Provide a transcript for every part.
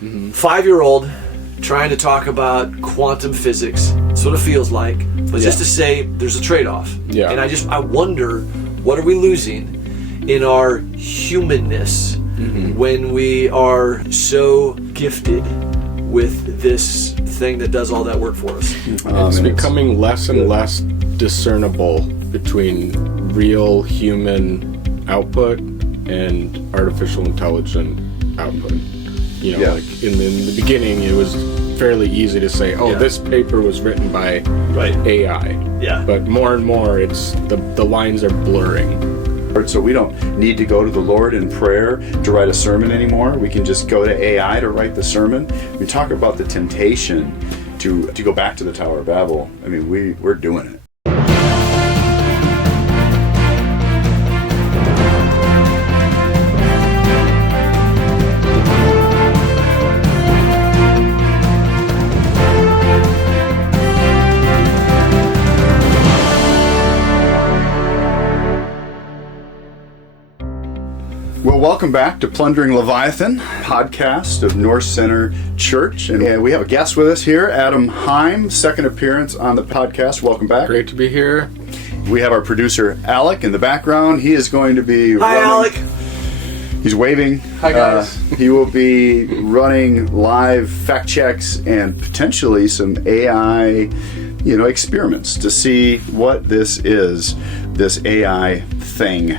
5-year-old trying to talk about quantum physics. That's what it feels like. But just to say there's a trade-off. Yeah. And I wonder, what are we losing in our humanness when we are so gifted with this thing that does all that work for us? It's becoming less and less discernible between real human output and artificial intelligent output. You know, like in the beginning, it was fairly easy to say, this paper was written by AI. Yeah. But more and more, it's the lines are blurring. So we don't need to go to the Lord in prayer to write a sermon anymore. We can just go to AI to write the sermon. We talk about the temptation to go back to the Tower of Babel. I mean, we're doing it. Well, welcome back to Plundering Leviathan, podcast of North Center Church. And we have a guest with us here, Adam Heim, second appearance on the podcast. Welcome back. Great to be here. We have our producer, Alec, in the background. He is going to be Alec. He's waving. Hi, guys. He will be running live fact checks and potentially some AI, experiments to see what this is, this AI thing.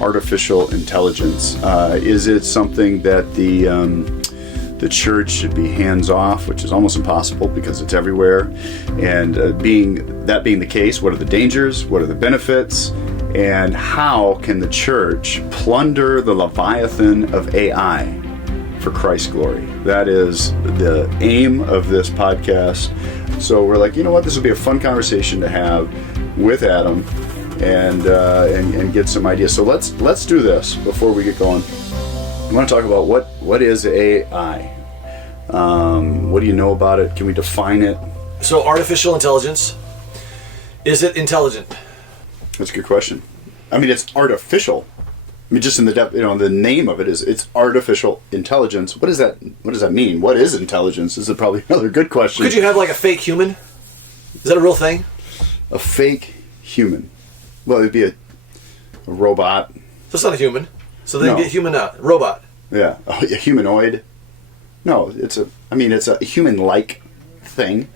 Artificial intelligence. Is it something that the church should be hands off, which is almost impossible because it's everywhere? And being the case, what are the dangers? What are the benefits? And how can the church plunder the Leviathan of AI for Christ's glory? That is the aim of this podcast. So we're like, you know what? This will be a fun conversation to have with Adam. And get some ideas. So let's do this before we get going. I want to talk about what is AI. What do you know about it? Can we define it? So artificial intelligence, is it intelligent? That's a good question. I mean, it's artificial. I mean, just in the name of it it's artificial intelligence. What does that mean? What is intelligence? Is probably another good question. Could you have like a fake human? Is that a real thing? A fake human. Well, it'd be a robot. So it's not a human. So then get human out. Robot. Yeah. A humanoid. No, it's a human-like thing.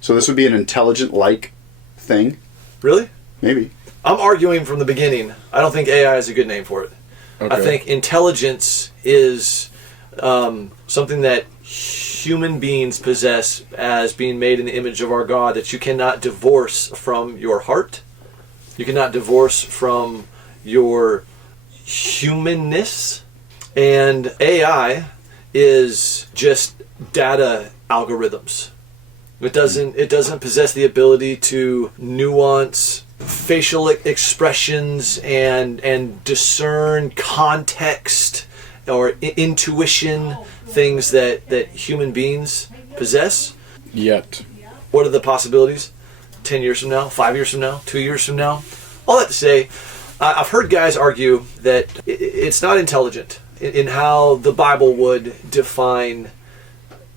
So this would be an intelligent-like thing. Really? Maybe. I'm arguing from the beginning. I don't think AI is a good name for it. Okay. I think intelligence is something that human beings possess as being made in the image of our God that you cannot divorce from your heart. You cannot divorce from your humanness. And AI is just data algorithms. It doesn't possess the ability to nuance facial expressions and discern context or intuition, things that human beings possess. Yet. What are the possibilities? 10 years from now, 5 years from now, 2 years from now? All that to say, I've heard guys argue that it's not intelligent in how the Bible would define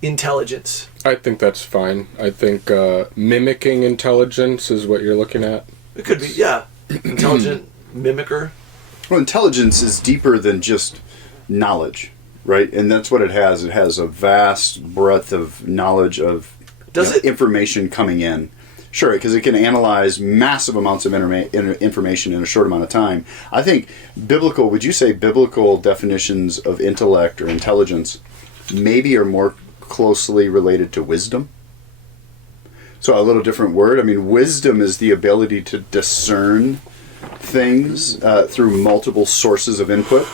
intelligence. I think that's fine. I think mimicking intelligence is what you're looking at. It could be, yeah. Intelligent mimicker. Well, intelligence is deeper than just knowledge, right? And that's what it has. It has a vast breadth of knowledge of information coming in. Sure, because it can analyze massive amounts of information in a short amount of time. I think would you say biblical definitions of intellect or intelligence maybe are more closely related to wisdom? So a little different word. I mean, wisdom is the ability to discern things through multiple sources of input.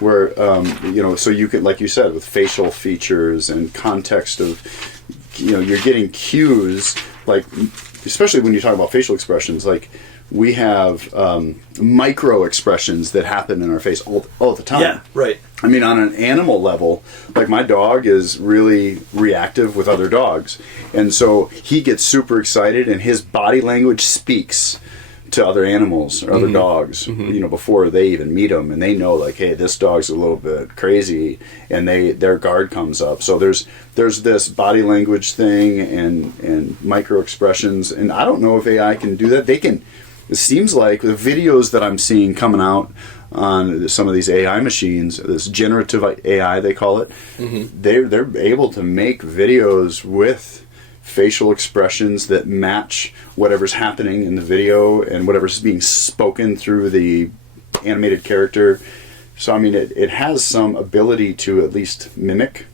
Where, so you could, like you said, with facial features and context of, you're getting cues, like, especially when you talk about facial expressions, like we have micro expressions that happen in our face all the time. Yeah, right. I mean, on an animal level, like my dog is really reactive with other dogs. And so he gets super excited and his body language speaks to other animals or other dogs, before they even meet them, and they know like, hey, this dog's a little bit crazy, and their guard comes up. So there's this body language thing and micro expressions, and I don't know if AI can do that. It seems like the videos that I'm seeing coming out on some of these AI machines, this generative AI they call it, they're able to make videos with facial expressions that match whatever's happening in the video and whatever's being spoken through the animated character. So I mean, it has some ability to at least mimic.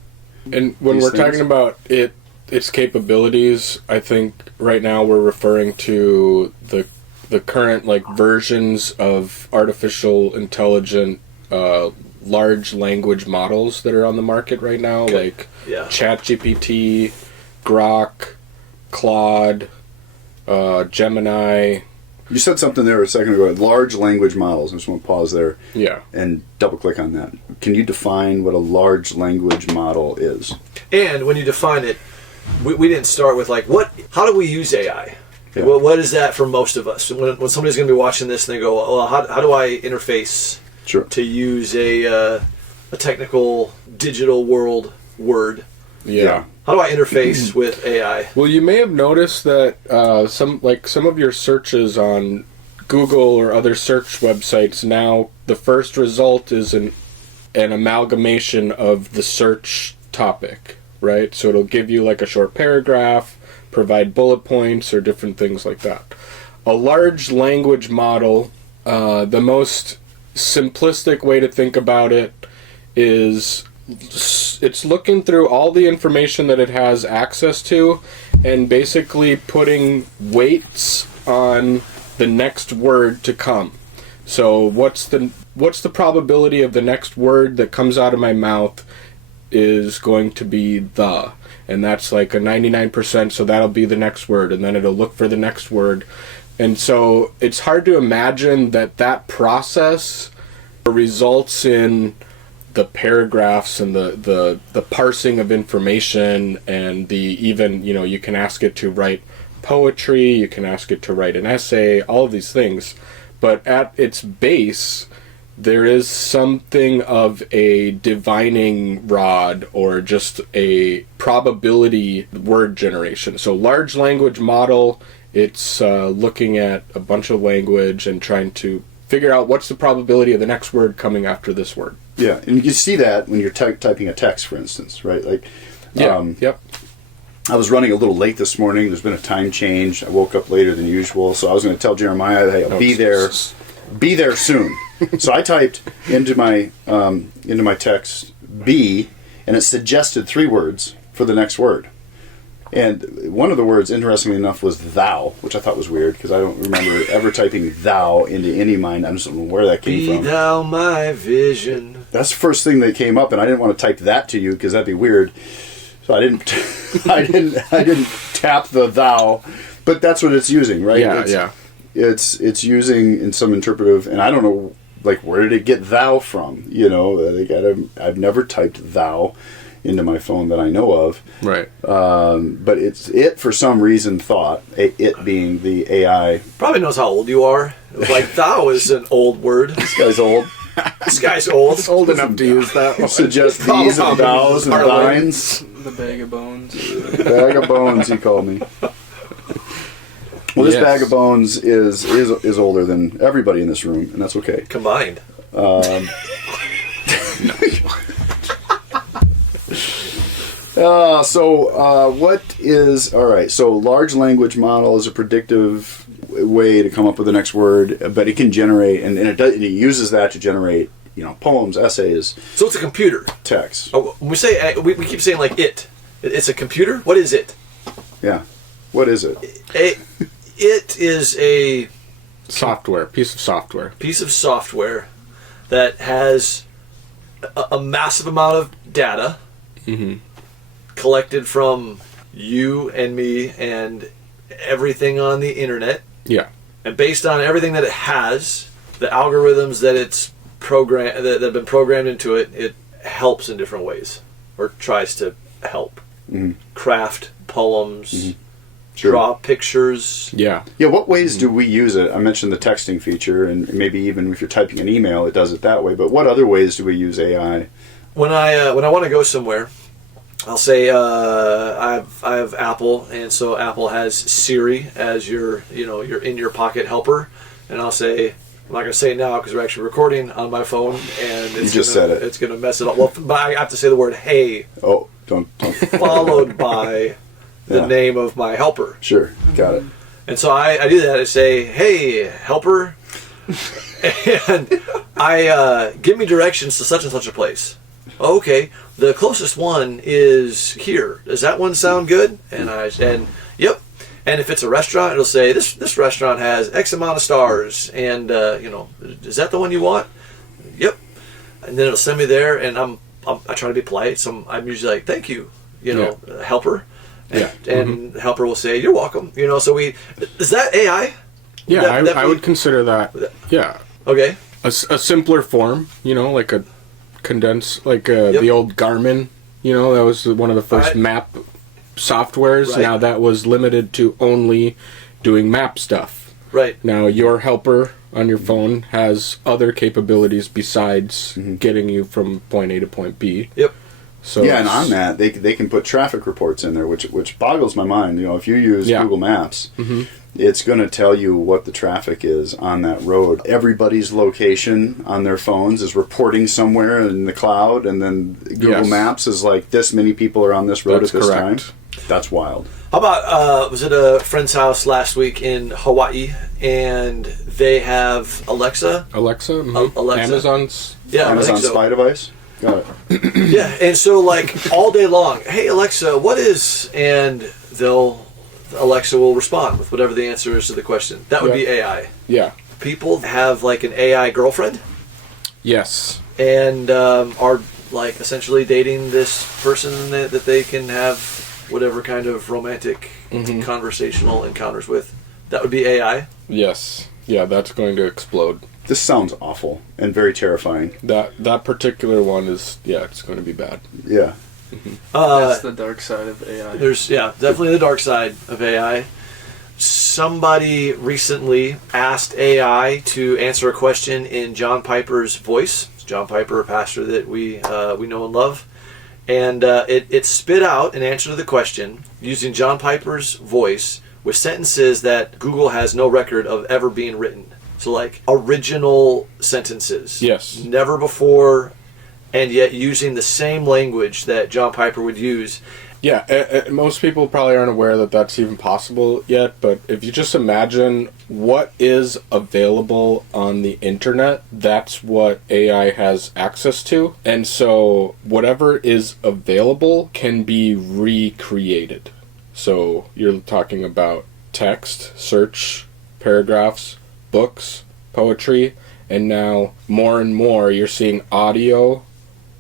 And when we're talking about its capabilities, I think right now we're referring to the current like versions of artificial intelligent large language models that are on the market right now, like ChatGPT, Grok, Claude, Gemini. You said something there a second ago, large language models. I just want to pause there and double click on that. Can you define what a large language model is? And when you define it, we didn't start with like, how do we use AI? Yeah. Well, what is that for most of us? When somebody's going to be watching this and they go, well, how do I interface to use a technical digital world word? Yeah. How do I interface with AI? Well, you may have noticed that some of your searches on Google or other search websites now, the first result is an amalgamation of the search topic, right? So it'll give you like a short paragraph, provide bullet points or different things like that. A large language model, the most simplistic way to think about it is it's looking through all the information that it has access to and basically putting weights on the next word to come. So what's the probability of the next word that comes out of my mouth is going to be the, and that's like a 99%, so that'll be the next word, and then it'll look for the next word. And so it's hard to imagine that process results in the paragraphs and the parsing of information, and you can ask it to write poetry, you can ask it to write an essay, all of these things. But at its base, there is something of a divining rod or just a probability word generation. So large language model, it's looking at a bunch of language and trying to figure out what's the probability of the next word coming after this word. Yeah, and you can see that when you're typing a text, for instance, right? Like, yep. I was running a little late this morning. There's been a time change. I woke up later than usual, so I was going to tell Jeremiah, "Hey, I'll be there soon." So I typed into my text "be," and it suggested 3 words for the next word. And one of the words, interestingly enough, was "thou," which I thought was weird because I don't remember ever typing "thou" into any mind. I just don't know where that came from. Be thou my vision. That's the first thing that came up, and I didn't want to type that to you because that'd be weird. So I didn't. I didn't tap the "thou," but that's what it's using, right? Yeah. It's using in some interpretive, and I don't know, like, where did it get "thou" from? I've never typed "thou" into my phone that I know of. Right. But it for some reason thought, it being the AI. Probably knows how old you are. Like, "thou" is an old word. This guy's old. This guy's old. It's old enough to use that one. Suggest these and thous and thines. The bag of bones. Bag of bones, he called me. Well, this bag of bones is older than everybody in this room, and that's okay. Combined. So large language model is a predictive way to come up with the next word, but it can generate, and it uses that to generate, poems, essays. So it's a computer. Text. Oh, we keep saying like it's a computer. What is it? Yeah. What is it? It is a piece of software that has a massive amount of data collected from you and me and everything on the internet. Yeah. And based on everything that it has, the algorithms that that have been programmed into it, it helps in different ways, or tries to help craft poems, draw pictures. Yeah. What ways do we use it? I mentioned the texting feature, and maybe even if you're typing an email, it does it that way. But what other ways do we use AI? When I want to go somewhere, I'll say I have Apple, and so Apple has Siri as your in your pocket helper, and I'll say. I'm not going to say it now because we're actually recording on my phone, and it's going to mess it up. Well, but I have to say the word "hey." Oh, don't. Followed by the name of my helper. Sure, got it. And so I do that. I say, "Hey, helper," and I give me directions to such and such a place. Oh, okay, the closest one is here. Does that one sound good? And yep. And if it's a restaurant, it'll say this restaurant has X amount of stars, and is that the one you want? Yep. And then it'll send me there, and I try to be polite, so I'm usually like, thank you, helper. And the helper will say, you're welcome. So is that AI? Yeah, I would consider that. Yeah. Okay. A simpler form, like a condensed, like the old Garmin. That was one of the first map softwares. Right. Now that was limited to only doing map stuff. Right. Now your helper on your phone has other capabilities besides getting you from point A to point B. Yep. So and on that they can put traffic reports in there, which boggles my mind. If you use Google Maps, it's going to tell you what the traffic is on that road. Everybody's location on their phones is reporting somewhere in the cloud, and then Google Maps is like, this many people are on this road at this time. That's wild. How about, was at a friend's house last week in Hawaii, and they have Alexa? Alexa? Amazon's? Yeah, Amazon spy device? Got it. Yeah, and so all day long, hey Alexa, what is, and Alexa will respond with whatever the answer is to the question. That would be AI. Yeah. People have an AI girlfriend. Yes. And are essentially dating this person that they can have whatever kind of romantic conversational encounters with. That would be AI. Yes. Yeah, that's going to explode. This sounds awful and very terrifying. That particular one is, it's going to be bad. Yeah. That's the dark side of AI. There's definitely the dark side of AI. Somebody recently asked AI to answer a question in John Piper's voice. John Piper, a pastor that we know and love, and it spit out an answer to the question using John Piper's voice with sentences that Google has no record of ever being written. So original sentences. Yes. Never before. And yet using the same language that John Piper would use. Yeah, most people probably aren't aware that that's even possible yet, but if you just imagine what is available on the internet, that's what AI has access to. And so whatever is available can be recreated. So you're talking about text, search, paragraphs, books, poetry, and now more and more you're seeing audio,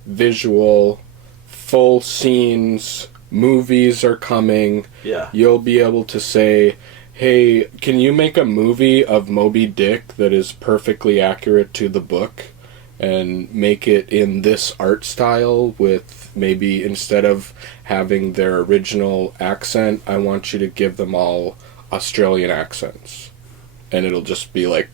visual, full scenes, movies are coming. Yeah. You'll be able to say, hey, can you make a movie of Moby Dick that is perfectly accurate to the book and make it in this art style with maybe instead of having their original accent, I want you to give them all Australian accents. And it'll just be like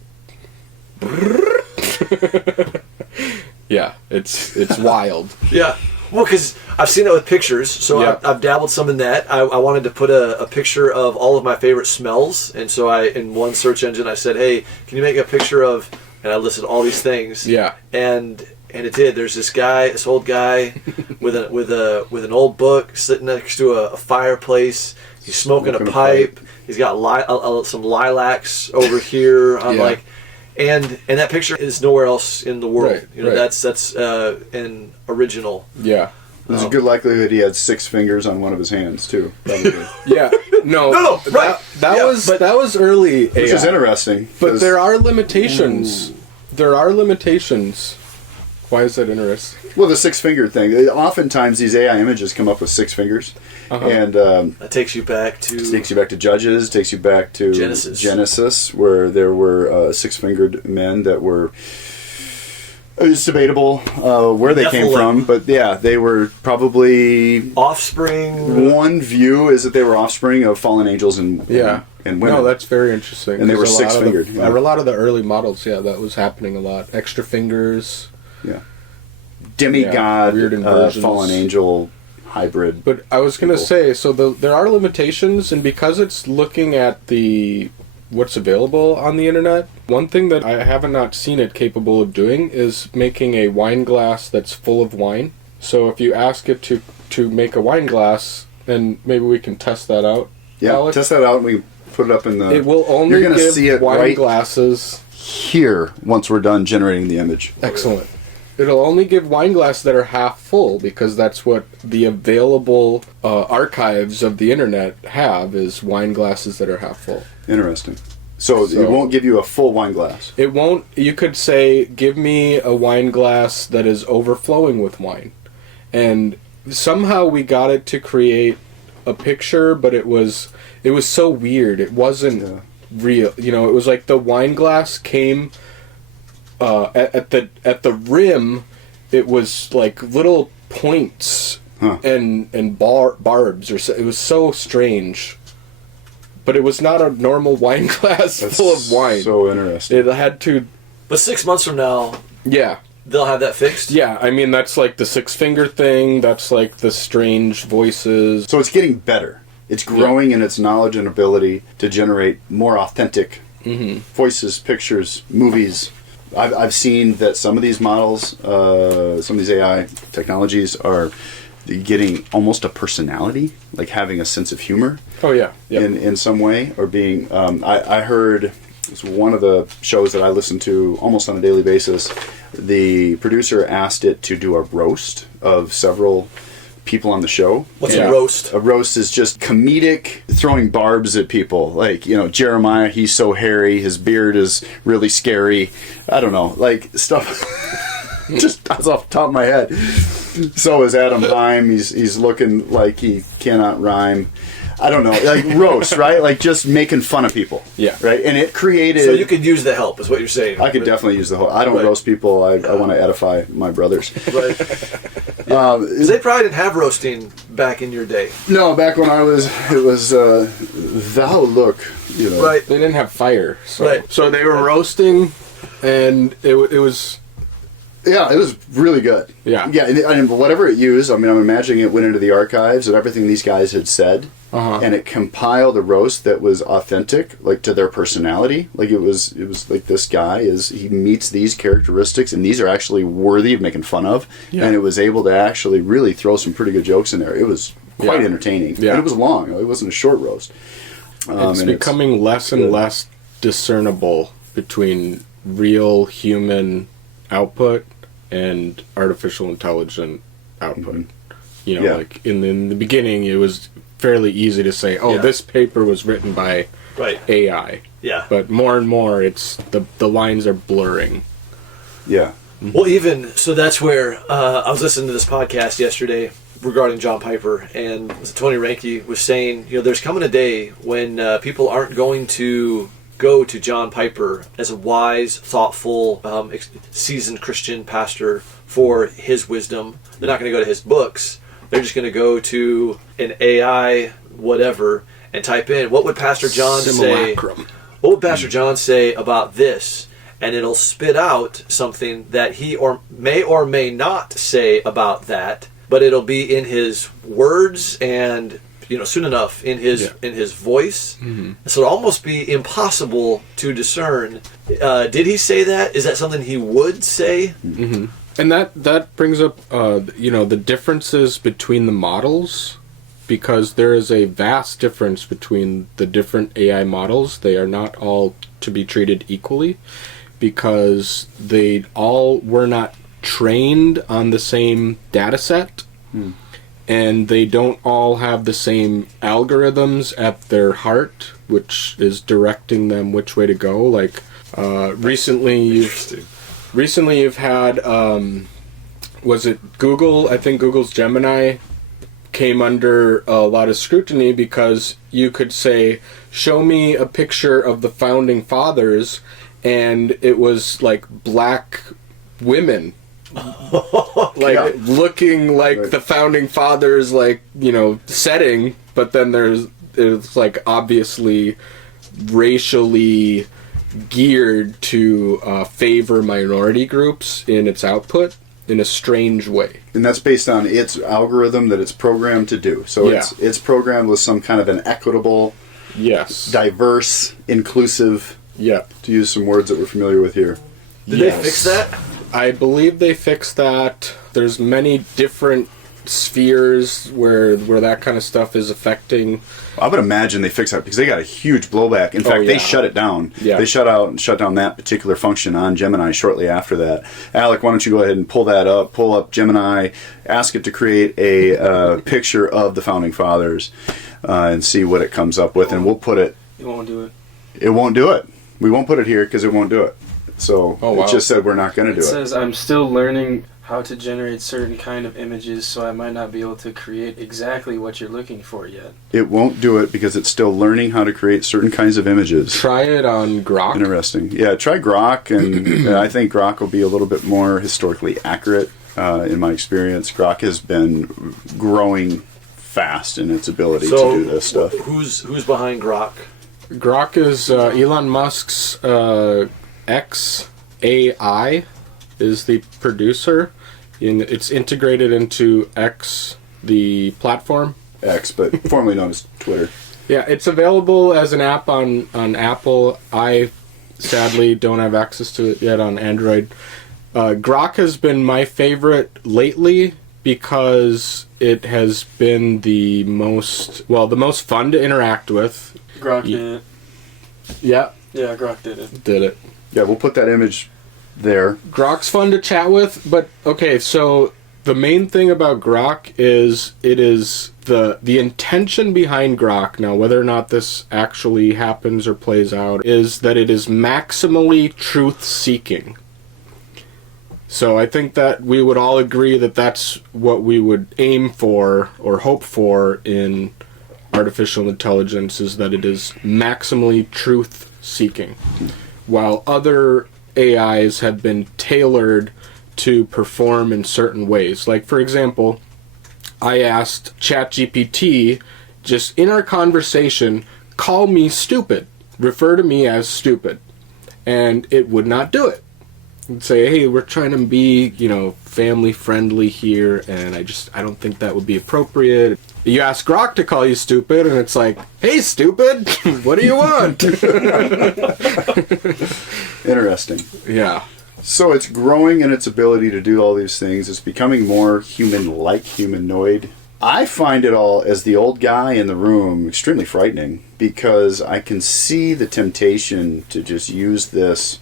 yeah, it's wild. Yeah. Well, because I've seen it with pictures, so I've dabbled some in that. I wanted to put a picture of all of my favorite smells, and so in one search engine I said, hey, can you make a picture of, and I listed all these things. Yeah. And it did. There's this old guy with an old book sitting next to a fireplace. He's smoking a pipe. He's got some lilacs over here. I'm like, and that picture is nowhere else in the world. Right, that's an original. Yeah. There's a good likelihood he had 6 fingers on one of his hands too. Yeah. No. Right. That was early AI. Which is interesting. But there are limitations. There are limitations. Why is that interesting? Well, the 6-finger thing. Oftentimes these AI images come up with 6 fingers. And that takes you back to Judges, takes you back to Genesis, where there were 6-fingered men that were It's debatable where they came from, but yeah, they were probably offspring. One view is that they were offspring of fallen angels and women. No, that's very interesting. And they were six-fingered. A lot of the early models, that was happening a lot. Extra fingers. Yeah. Demigod, weird inversions. fallen angel hybrid. But I was going to say, so there are limitations, and because it's looking at what's available on the internet, one thing that I haven't not seen it capable of doing is making a wine glass that's full of wine. So if you ask it to make a wine glass, then maybe we can test that out. Yeah, Alex? test that out and we put it up in the... It will only You're gonna give see it wine right glasses... here once we're done generating the image. Excellent. It'll only give wine glasses that are half full, because that's what the available archives of the internet have, is wine glasses that are half full. Interesting. So it won't give you a full wine glass. It won't. You could say, give me a wine glass that is overflowing with wine. And somehow we got it to create a picture, but it was so weird. It wasn't real. You know, it was like the wine glass came at the rim. It was like little points and barbs, or so. It was so strange. But it was not a normal wine glass full of wine. So interesting. It had to... But 6 months from now... Yeah. They'll have that fixed? Yeah, I mean, that's like the six-finger thing. That's like the strange voices. So it's getting better. It's growing in its knowledge and ability to generate more authentic voices, pictures, movies. I've seen that some of these models, some of these AI technologies are getting almost a personality, like having a sense of humor. Oh, yeah. Yep. In some way, or being... I heard... It's one of the shows that I listen to almost on a daily basis. The producer asked it to do a roast of several people on the show. What's a roast? A roast is just comedic, throwing barbs at people. Like, Jeremiah, he's so hairy, his beard is really scary. I don't know, like stuff just that's off the top of my head. So is Adam Heim. He's looking like he cannot rhyme. I don't know, like roast, right? Like just making fun of people. Yeah. Right? And it created... So you could use the help, is what you're saying. I could definitely use the whole... I don't roast people. I want to edify my brothers. Right. Because they probably didn't have roasting back in your day. No, back when I was... It was... thou look, Right. They didn't have fire. So, right. So they were roasting, and it was... Yeah, it was really good. Yeah. Yeah, and whatever it used, I mean, I'm imagining it went into the archives of everything these guys had said, and it compiled a roast that was authentic, like to their personality. Like it was like this guy he meets these characteristics, and these are actually worthy of making fun of, and it was able to actually really throw some pretty good jokes in there. It was quite entertaining. Yeah. And it was long. It wasn't a short roast. It's becoming less and less discernible between real human output and artificial intelligent output. Like in the beginning, it was fairly easy to say, this paper was written by AI. Yeah. But more and more, it's the lines are blurring. Yeah. Well, even so, that's where I was listening to this podcast yesterday regarding John Piper, and Tony Reinke was saying, there's coming a day when people aren't going to go to John Piper as a wise, thoughtful, seasoned Christian pastor for his wisdom. They're not going to go to his books. They're just going to go to an AI whatever and type in, what would Pastor John say? What would Pastor John say about this? And it'll spit out something that he or may not say about that, but it'll be in his words and soon enough in his voice. So it'll almost be impossible to discern. Did he say that? Is that something he would say? And that brings up the differences between the models, because there is a vast difference between the different AI models. They are not all to be treated equally, because they all were not trained on the same data set. And they don't all have the same algorithms at their heart, which is directing them which way to go. Like recently you've had was it Google? I think Google's Gemini came under a lot of scrutiny because you could say, show me a picture of the founding fathers, and it was like black women. Like looking like the founding fathers, like, you know, setting, but then there's like obviously racially geared to favor minority groups in its output in a strange way. And that's based on its algorithm that it's programmed to do. So it's programmed with some kind of an equitable, diverse, inclusive, to use some words that we're familiar with here. Did they fix that? I believe they fixed that. There's many different spheres where that kind of stuff is affecting. I would imagine they fixed that because they got a huge blowback. In fact, they shut it down. Yeah. They shut down that particular function on Gemini shortly after that. Alec, why don't you go ahead and pull that up? Pull up Gemini, ask it to create a picture of the founding fathers, and see what it comes up with, and we'll put it. It won't do it. It won't do it. We won't put it here because it won't do it. So it just said we're not going to do it. It says I'm still learning how to generate certain kind of images, so I might not be able to create exactly what you're looking for yet. It won't do it because it's still learning how to create certain kinds of images. Try it on Grok. Interesting. Yeah, try Grok, and I think Grok will be a little bit more historically accurate in my experience. Grok has been growing fast in its ability to do this stuff. Who's behind Grok? Grok is Elon Musk's XAI is the producer. It's integrated into X, the platform. X, but formerly known as Twitter. Yeah, it's available as an app on Apple. I sadly don't have access to it yet on Android. Grok has been my favorite lately because it has been the most fun to interact with. Grok did it. Yeah. Yeah, Grok did it. Did it. Yeah, we'll put that image there. Grok's fun to chat with, but okay, so the main thing about Grok is it is the intention behind Grok, now whether or not this actually happens or plays out, is that it is maximally truth-seeking. So I think that we would all agree that that's what we would aim for or hope for in artificial intelligence, is that it is maximally truth-seeking, while other AIs have been tailored to perform in certain ways. Like, for example, I asked ChatGPT, just in our conversation, call me stupid, refer to me as stupid, and it would not do it. It'd say, hey, we're trying to be, family friendly here, and I don't think that would be appropriate. You ask Grok to call you stupid, and it's like, hey, stupid, what do you want? Interesting. Yeah. So it's growing in its ability to do all these things. It's becoming more human-like, humanoid. I find it all, as the old guy in the room, extremely frightening because I can see the temptation to just use this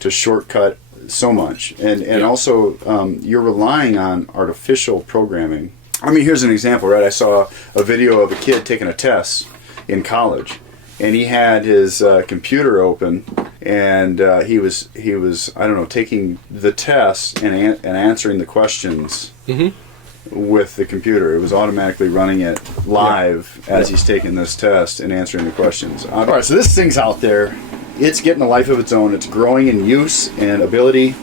to shortcut so much. And also, you're relying on artificial programming. I mean, here's an example, right? I saw a video of a kid taking a test in college, and he had his computer open, and he was taking the test and answering the questions with the computer. It was automatically running it live as he's taking this test and answering the questions. All right, so this thing's out there. It's getting a life of its own. It's growing in use and ability.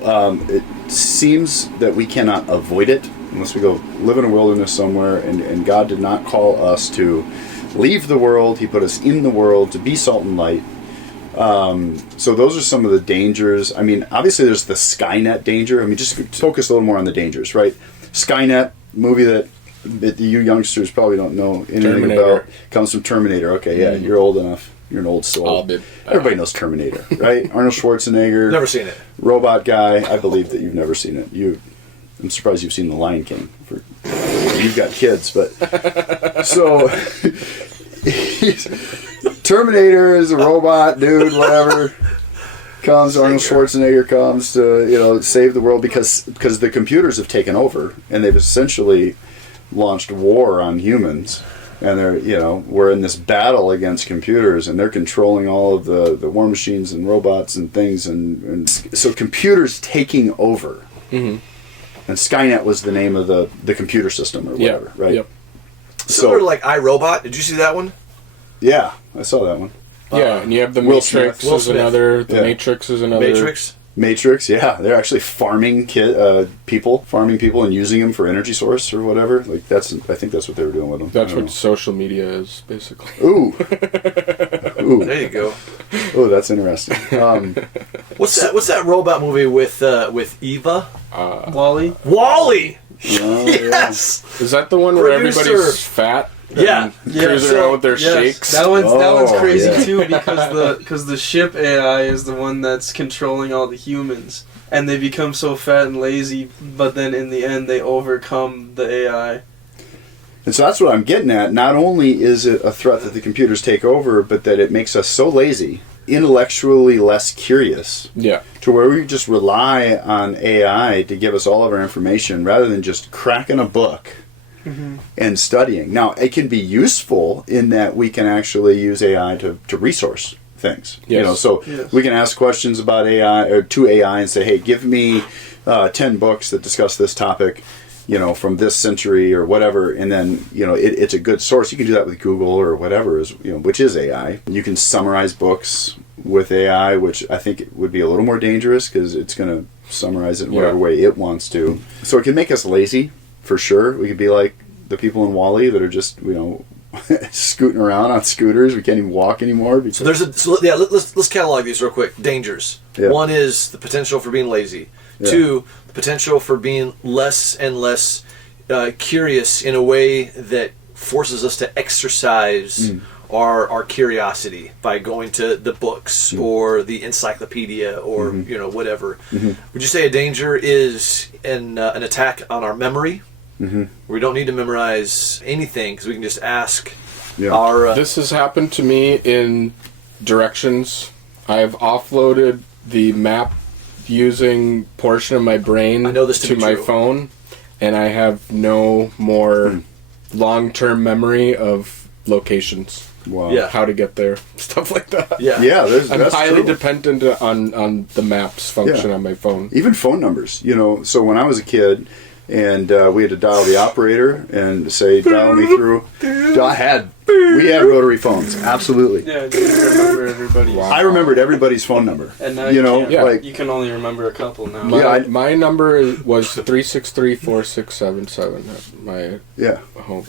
It seems that we cannot avoid it unless we go live in a wilderness somewhere, and God did not call us to leave the world. He put us in the world to be salt and light. So those are some of the dangers. I mean, obviously there's the Skynet danger. I mean, just focus a little more on the dangers, right? Skynet, movie that you youngsters probably don't know anything about, comes from Terminator. Okay, yeah, you're old enough. You're an old soul. Everybody knows Terminator, right? Arnold Schwarzenegger. Never seen it. Robot guy. I believe that you've never seen it. I'm surprised you've seen The Lion King. You've got kids, but so Terminator is a robot dude, whatever. Arnold Schwarzenegger comes to save the world because the computers have taken over and they've essentially launched war on humans. And we're in this battle against computers, and they're controlling all of the war machines and robots and things, and so computers taking over. Mm-hmm. And Skynet was the name of the computer system or whatever, right? Yep. Similar to like iRobot. Did you see that one? Yeah, I saw that one. Yeah, and you have the Matrix is another. The Matrix is another. Matrix. Matrix, yeah, they're actually farming people, and using them for energy source or whatever. Like I think that's what they were doing with them. That's what social media is, basically. Ooh, ooh, There you go. oh, that's interesting. What's that robot movie with Eva? Wally. Wall-E. Oh, Yes. Is that the one where Producer. everybody's fat? Yeah. And cruising around with their Yes. shakes? That one's Oh, crazy yeah. too because the ship AI is the one that's controlling all the humans, and they become so fat and lazy, but then in the end they overcome the AI. And so that's what I'm getting at. Not only is it a threat that the computers take over, but that it makes us so lazy, intellectually less curious, Yeah. to where we just rely on AI to give us all of our information rather than just cracking a book and studying. Now, it can be useful in that we can actually use AI to resource things. Yes. You know, so we can ask questions about AI or to AI and say, hey, give me 10 books that discuss this topic, you know, from this century or whatever, and then, you know, it's a good source. You can do that with Google or whatever, which is AI. You can summarize books with AI, which I think would be a little more dangerous because it's going to summarize it in whatever way it wants to. So it can make us lazy, for sure. We could be like the people in Wall-E that are just, you know, scooting around on scooters. We can't even walk anymore. Because Let's catalog these real quick. Dangers. Yeah. One is the potential for being lazy. Yeah. Two, the potential for being less and less curious in a way that forces us to exercise our curiosity by going to the books or the encyclopedia or you know, whatever. Would you say a danger is an attack on our memory? We don't need to memorize anything because we can just ask our... This has happened to me in directions. I've offloaded the map using portion of my brain I know this to be my true. phone, and I have no more long-term memory of locations. wow. Yeah. How to get there, stuff like that. Yeah. Yeah, I'm that's highly true. dependent on the maps function on my phone. Even phone numbers, you know. So when I was a kid, and we had to dial the operator and say, dial me through. We had rotary phones, absolutely. Yeah, you remember everybody. Wow. I remembered everybody's phone number. And now you know, can't. Yeah. like You can only remember a couple now. My number was 363-4677 at my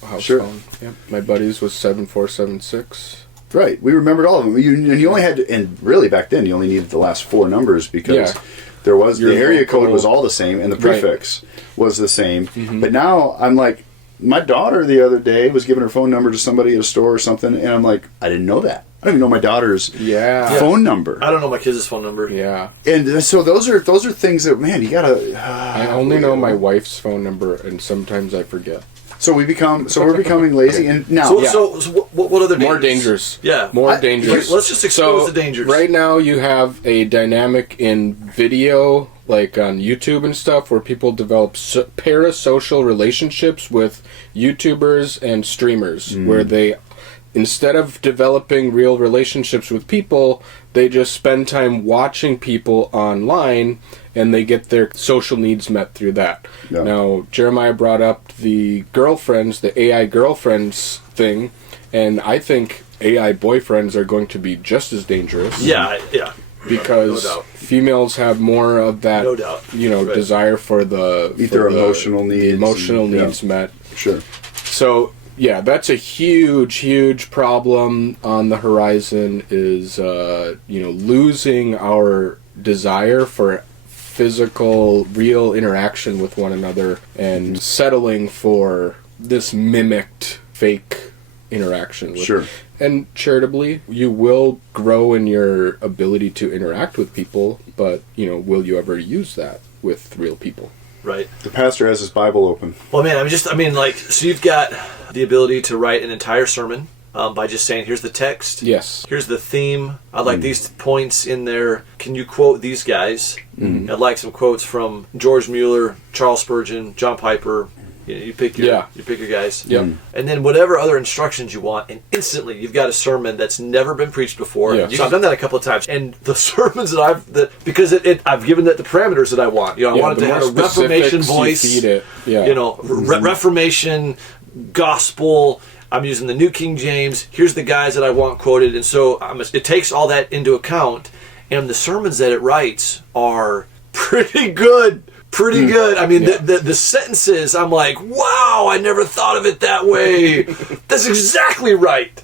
house Sure. phone. Yep. My buddy's was 7476. right. We remembered all of them. You only had to, and really back then you only needed the last four numbers because there was Your the area local- code was all the same and the Right. prefix was the same. But now I'm like, my daughter the other day was giving her phone number to somebody at a store or something, and I'm like, I didn't know that. I don't even know my daughter's phone number. I don't know my kids' phone number. Yeah. And so those are things that, man, you gotta. I only know my wife's phone number, and sometimes I forget. So we're becoming lazy, and now So what other dangers? More dangerous. Yeah. More dangerous. Let's just expose the dangers. Right now you have a dynamic in video, like on YouTube and stuff, where people develop parasocial relationships with YouTubers and streamers, where they, instead of developing real relationships with people, they just spend time watching people online, and they get their social needs met through that. Yeah. Now, Jeremiah brought up the girlfriends, the AI girlfriends thing, and I think AI boyfriends are going to be just as dangerous. Yeah. Because No doubt. females have more of that, No doubt. Right. desire for the Meet their emotional needs the emotional and- needs met. sure. So yeah, that's a huge problem on the horizon. Is losing our desire for physical, real interaction with one another and settling for this mimicked, fake interaction. With, Sure. And charitably, you will grow in your ability to interact with people, but, will you ever use that with real people? Right. The pastor has his Bible open. Well, man, so you've got the ability to write an entire sermon by just saying, here's the text. Yes. Here's the theme. I like these points in there. Can you quote these guys? I'd like some quotes from George Mueller, Charles Spurgeon, John Piper. You pick your guys. Yep. And then whatever other instructions you want, and instantly you've got a sermon that's never been preached before. Yes. So I've done that a couple of times, and the sermons that because I've given it the parameters that I want. I wanted to have a Reformation voice. Feed it. Yeah. Reformation, gospel. I'm using the New King James. Here's the guys that I want quoted, and so it takes all that into account. and the sermons that it writes are pretty good. Pretty good. I mean, the sentences, I'm like, wow, I never thought of it that way. That's exactly right.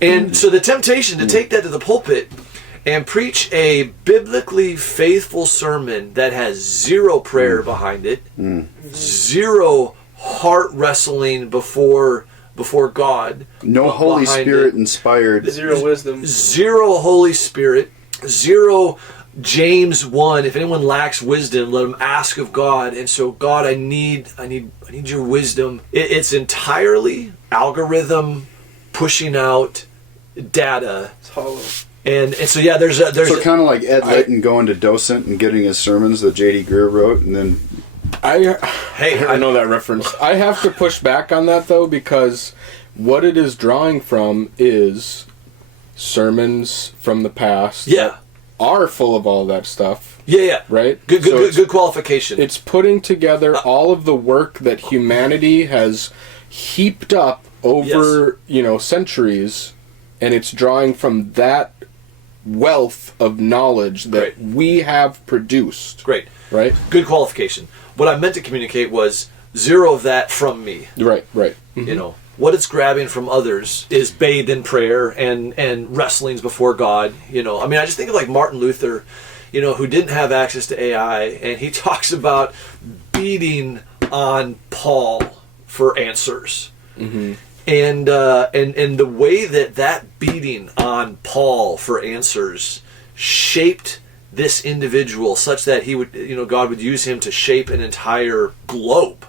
And so the temptation to take that to the pulpit and preach a biblically faithful sermon that has zero prayer behind it, zero heart wrestling before God, no Holy Spirit inspired, Zero wisdom. zero Holy Spirit, zero James 1, if anyone lacks wisdom, let him ask of God. And so, God, I need your wisdom. It's entirely algorithm pushing out data. It's hollow. And so yeah, there's so kind of like Ed Litton going to Docent and getting his sermons that J.D. Greer wrote, and then I know that reference. I have to push back on that though, because what it is drawing from is sermons from the past. Yeah. Are full of all that stuff. Yeah. Right? Good qualification. It's putting together all of the work that humanity has heaped up over, centuries, and it's drawing from that wealth of knowledge that we have produced. Great. Right? Good qualification. What I meant to communicate was zero of that from me. Right. Mm-hmm. What it's grabbing from others is bathed in prayer and wrestlings before God. I mean, I just think of like Martin Luther, who didn't have access to AI, and he talks about beating on Paul for answers. Mm-hmm. And the way that beating on Paul for answers shaped this individual such that he would, God would use him to shape an entire globe.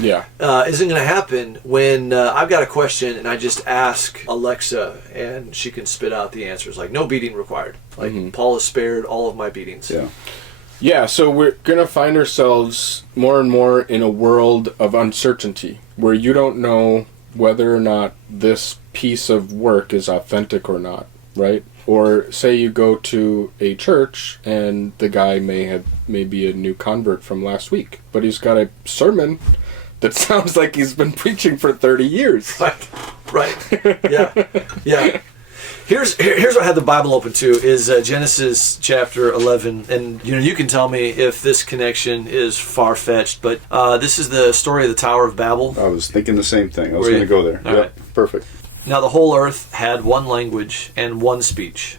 Yeah. Isn't going to happen when I've got a question and I just ask Alexa and she can spit out the answers. Like, no beating required. Like, Paul has spared all of my beatings. Yeah. Yeah, so we're going to find ourselves more and more in a world of uncertainty where you don't know whether or not this piece of work is authentic or not, right? Or say you go to a church and the guy may be a new convert from last week, but he's got a sermon that sounds like he's been preaching for 30 years. Right. Yeah. Here's what I had the Bible open to is Genesis chapter 11, and you can tell me if this connection is far-fetched, but this is the story of the Tower of Babel. I was thinking the same thing. I was going to go there. All right. Perfect. Now the whole earth had one language and one speech.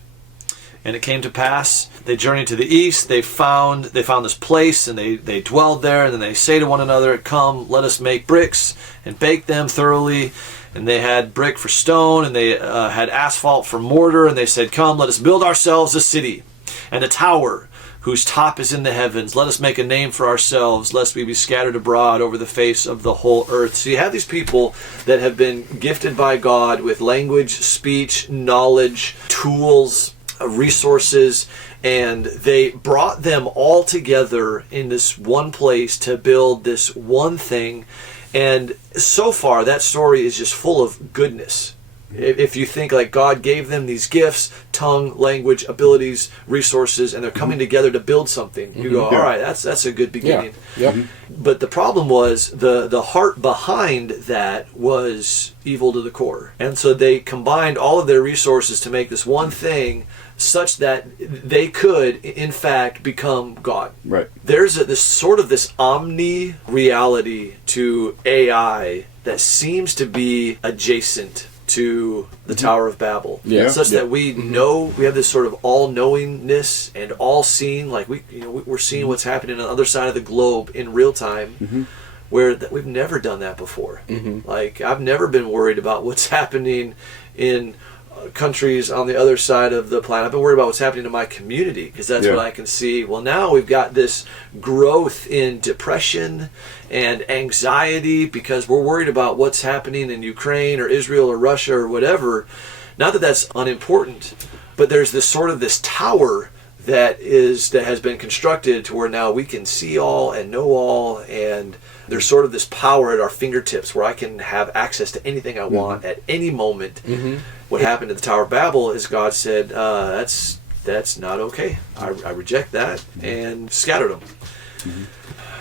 And it came to pass, they journeyed to the east, they found this place, and they dwelled there, and then they say to one another, come, let us make bricks, and bake them thoroughly. And they had brick for stone, and they had asphalt for mortar, and they said, come, let us build ourselves a city, and a tower, whose top is in the heavens. Let us make a name for ourselves, lest we be scattered abroad over the face of the whole earth. So you have these people that have been gifted by God with language, speech, knowledge, tools, resources, and they brought them all together in this one place to build this one thing. And so far, that story is just full of goodness. If you think like God gave them these gifts, tongue, language, abilities, resources, and they're coming together to build something, you go, all right, that's a good beginning. Yeah. But the problem was the heart behind that was evil to the core. And so they combined all of their resources to make this one thing such that they could, in fact, become God. Right. There's this omni-reality to AI that seems to be adjacent to the Tower of Babel, such that we know, we have this sort of all-knowingness and all-seeing, like we're seeing what's happening on the other side of the globe in real time, where we've never done that before. Like, I've never been worried about what's happening in countries on the other side of the planet. I've been worried about what's happening to my community, because that's what I can see. Well, now we've got this growth in depression and anxiety because we're worried about what's happening in Ukraine or Israel or Russia or whatever. Not that that's unimportant, but there's this tower that has been constructed to where now we can see all and know all, and there's sort of this power at our fingertips where I can have access to anything I want at any moment. What happened at the Tower of Babel is God said, that's not okay. I reject that, and scattered them.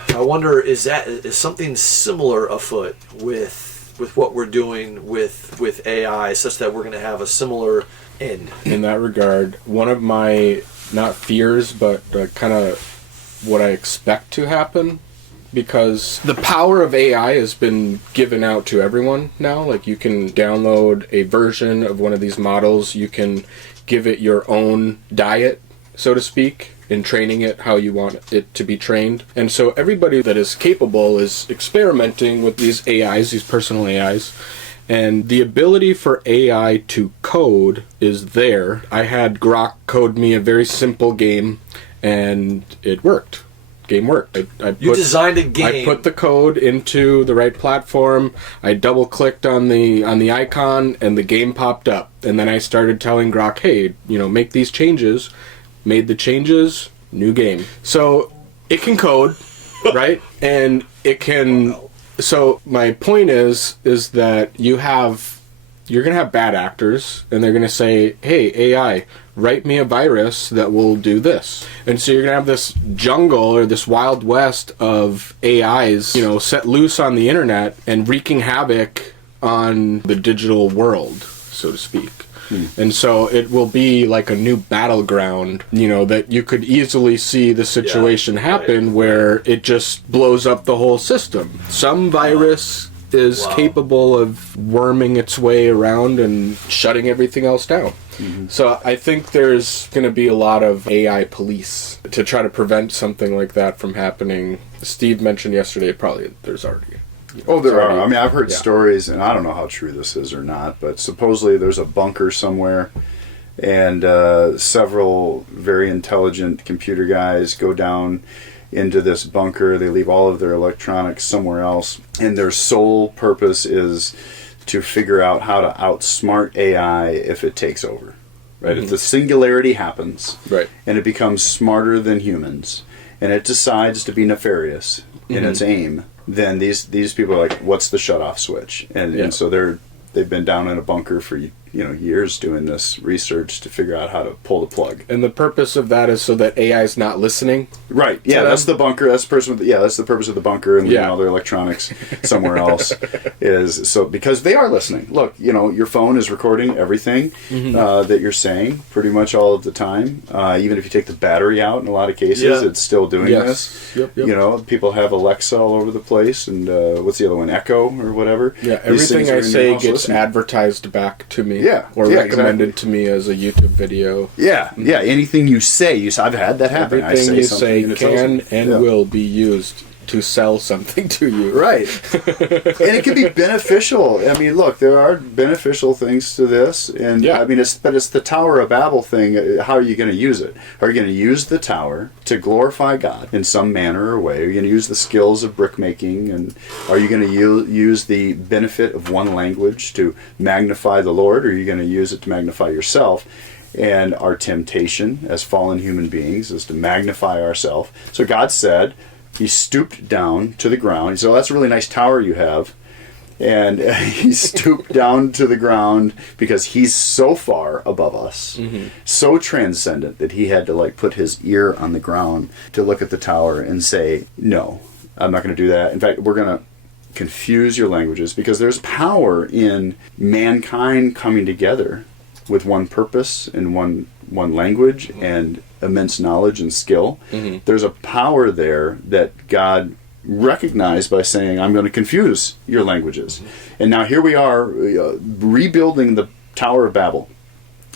I wonder, is something similar afoot with with what we're doing with AI, such that we're going to have a similar end. In that regard, one of my, not fears, but kind of what I expect to happen, because the power of AI has been given out to everyone now. Like, you can download a version of one of these models, you can give it your own diet, so to speak, in training it how you want it to be trained. And so everybody that is capable is experimenting with these AIs, these personal AIs. And the ability for AI to code is there. I had Grok code me a very simple game, and it worked. Game worked. You designed a game. I put the code into the right platform. I double clicked on the icon, and the game popped up. And then I started telling Grok, hey, make these changes. Made the changes, new game. So it can code, right? And it can. So my point is that you're gonna have bad actors, and they're gonna say, hey, AI, write me a virus that will do this. And so you're going to have this jungle or this wild west of AIs, set loose on the internet and wreaking havoc on the digital world, so to speak. And so it will be like a new battleground, that you could easily see the situation happen where it just blows up the whole system. Some virus is capable of worming its way around and shutting everything else down. So I think there's going to be a lot of AI police to try to prevent something like that from happening. Steve mentioned yesterday, probably there's already. Oh, there are. I mean, I've heard stories, and I don't know how true this is or not, but supposedly there's a bunker somewhere, and several very intelligent computer guys go down into this bunker. They leave all of their electronics somewhere else, and their sole purpose is to figure out how to outsmart AI if it takes over. Right? If the singularity happens, and it becomes smarter than humans, and it decides to be nefarious in its aim, then these people are like, what's the shut-off switch? And so they've been down in a bunker for years doing this research to figure out how to pull the plug. And the purpose of that is so that AI is not listening. Right. Yeah, that's the bunker. That's the person. That's the purpose of the bunker and leaving all their electronics somewhere else. Is so because they are listening. Look, your phone is recording everything that you're saying pretty much all of the time. Even if you take the battery out, in a lot of cases, it's still doing this. Yep. People have Alexa all over the place, and what's the other one? Echo or whatever. Yeah, everything I say gets advertised back to me. Or recommended to me as a YouTube video. Anything you say, I've had that happen. Everything you say can and will be used to sell something to you. Right. And it can be beneficial. I mean, look, there are beneficial things to this. And I mean, it's the Tower of Babel thing. How are you going to use it? Are you going to use the tower to glorify God in some manner or way? Are you going to use the skills of brick making? And are you going to use the benefit of one language to magnify the Lord? Or are you going to use it to magnify yourself? And our temptation as fallen human beings is to magnify ourselves. So God said, he stooped down to the ground. He said, oh, that's a really nice tower you have. And he stooped down to the ground because he's so far above us, so transcendent that he had to put his ear on the ground to look at the tower and say, no, I'm not going to do that. In fact, we're going to confuse your languages because there's power in mankind coming together with one purpose and one language and immense knowledge and skill. There's a power there that God recognized by saying, I'm going to confuse your languages. And now here we are rebuilding the Tower of Babel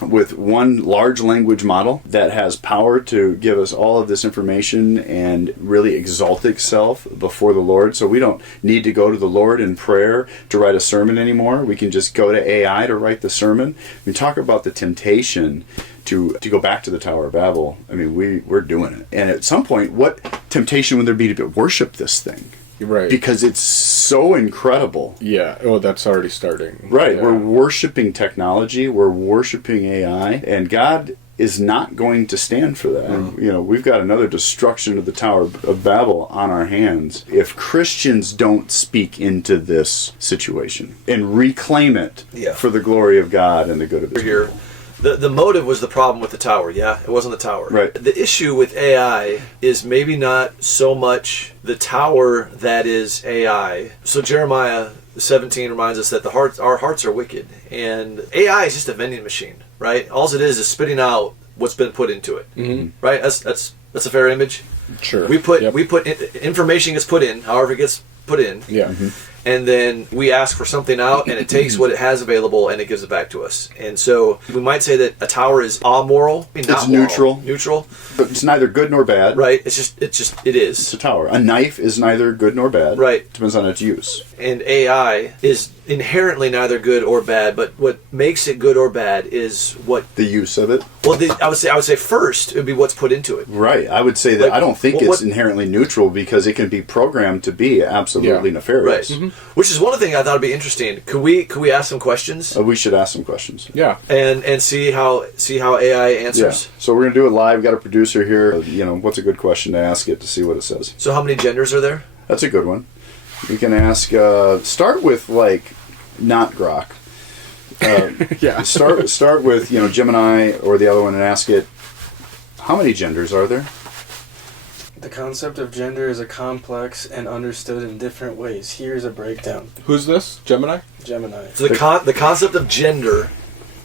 with one large language model that has power to give us all of this information and really exalt itself before the Lord. So we don't need to go to the Lord in prayer to write a sermon anymore. We can just go to AI to write the sermon. We talk about the temptation to go back to the Tower of Babel. I mean, we're doing it. And at some point, what temptation would there be to worship this thing? Right. Because it's so incredible. Yeah. Oh, that's already starting. Right. Yeah. We're worshiping technology. We're worshiping AI. And God is not going to stand for that. We've got another destruction of the Tower of Babel on our hands if Christians don't speak into this situation and reclaim it for the glory of God and the good of His people. The motive was the problem with the tower, yeah? It wasn't the tower. Right. The issue with AI is maybe not so much the tower that is AI. So Jeremiah 17 reminds us that our hearts are wicked. And AI is just a vending machine, right? All it is spitting out what's been put into it. Mm-hmm. Right? That's a fair image? Sure. We put information gets put in, however it gets put in. Yeah. Mm-hmm. And then we ask for something out, and it takes what it has available, and it gives it back to us. And so we might say that a tower is amoral. I mean, It's moral, neutral. Neutral. But it's neither good nor bad. Right. It is. It's a tower. A knife is neither good nor bad. Right. Depends on its use. And AI is inherently neither good or bad, but what makes it good or bad is what The use of it. Well, I would say first it would be what's put into it. Right. I would say that Like, I don't think what- it's inherently neutral because it can be programmed to be absolutely nefarious. Right. Which is one of the things I thought would be interesting. Could we ask some questions We should ask some questions. Yeah. and see how AI Yeah. answers? So we're gonna do it live. We've got a producer here. What's a good question to ask it to see what it says? So how many genders are there? That's a good one. We can ask. Start with not Grok. Yeah. Start with Gemini or the other one and ask it. How many genders are there? The concept of gender is a complex and understood in different ways. Here's a breakdown. Who's this? Gemini? Gemini. So the concept of gender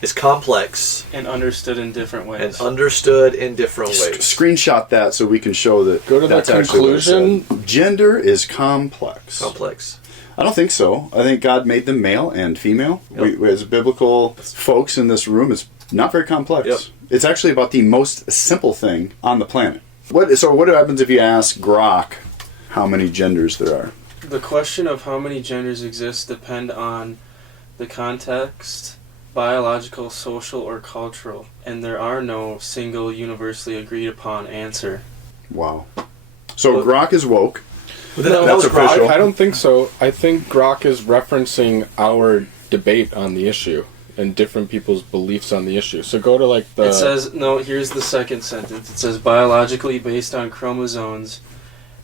is complex And understood in different and ways. understood in different ways. Screenshot that so we can show that. Go to the that's actually what it conclusion. said. Gender is complex. Complex. I don't think so. I think God made them male and female. Yep. We, as biblical folks in this room, it's not very complex. Yep. It's actually about the most simple thing on the planet. So what happens if you ask Grok how many genders there are? The question of how many genders exist depend on the context, biological, social, or cultural, and there are no single universally agreed upon answer. Wow. So Grok is woke. But then No, that was that's official. I don't think so. I think Grok is referencing our debate on the issue and different people's beliefs on the issue. So go to the... It says, no, here's the second sentence. It says, biologically based on chromosomes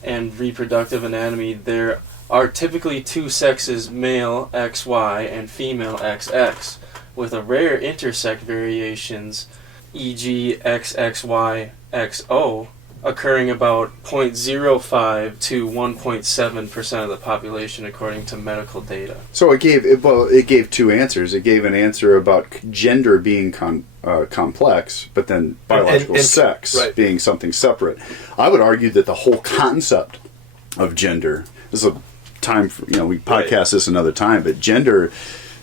and reproductive anatomy, there are typically two sexes, male XY and female XX, with a rare intersect variations, e.g. XXY XO, occurring about 0.05 to 1.7% of the population according to medical data. So it gave two answers. It gave an answer about gender being complex, but then biological and sex right. being something separate. I would argue that the whole concept of gender, this is a time for, we podcast this another time, but gender,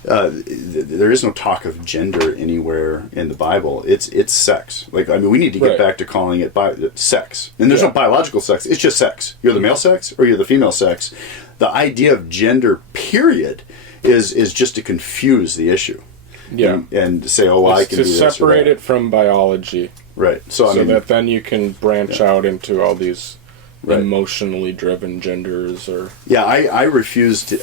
there is no talk of gender anywhere in the Bible. It's sex. We need to get back to calling it sex. And there's no biological sex. It's just sex. You're the male sex or you're the female sex. The idea of gender, period, is just to confuse the issue. Yeah. And say, I can to do this or separate that. it from biology. Right. So that then you can branch out into all these emotionally driven genders or... Yeah, I refuse to,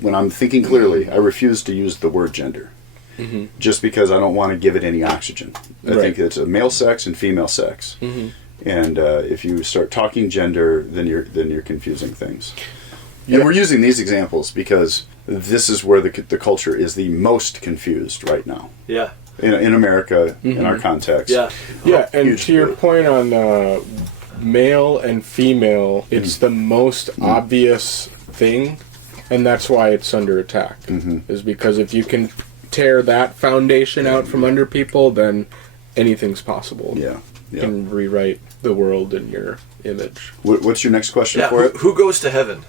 when I'm thinking clearly, I refuse to use the word gender. Mm-hmm. Just because I don't want to give it any oxygen. I think it's a male sex and female sex. Mm-hmm. And if you start talking gender, then you're confusing things. And we're using these examples because this is where the culture is the most confused right now. Yeah. In America, in our context. Yeah. Yeah, and to your point on male and female, it's the most obvious thing, and that's why it's under attack. Mm-hmm. Is because if you can tear that foundation out from under people, then anything's possible. Yeah. You can rewrite the world in your image. What's your next question for it? Who goes to heaven?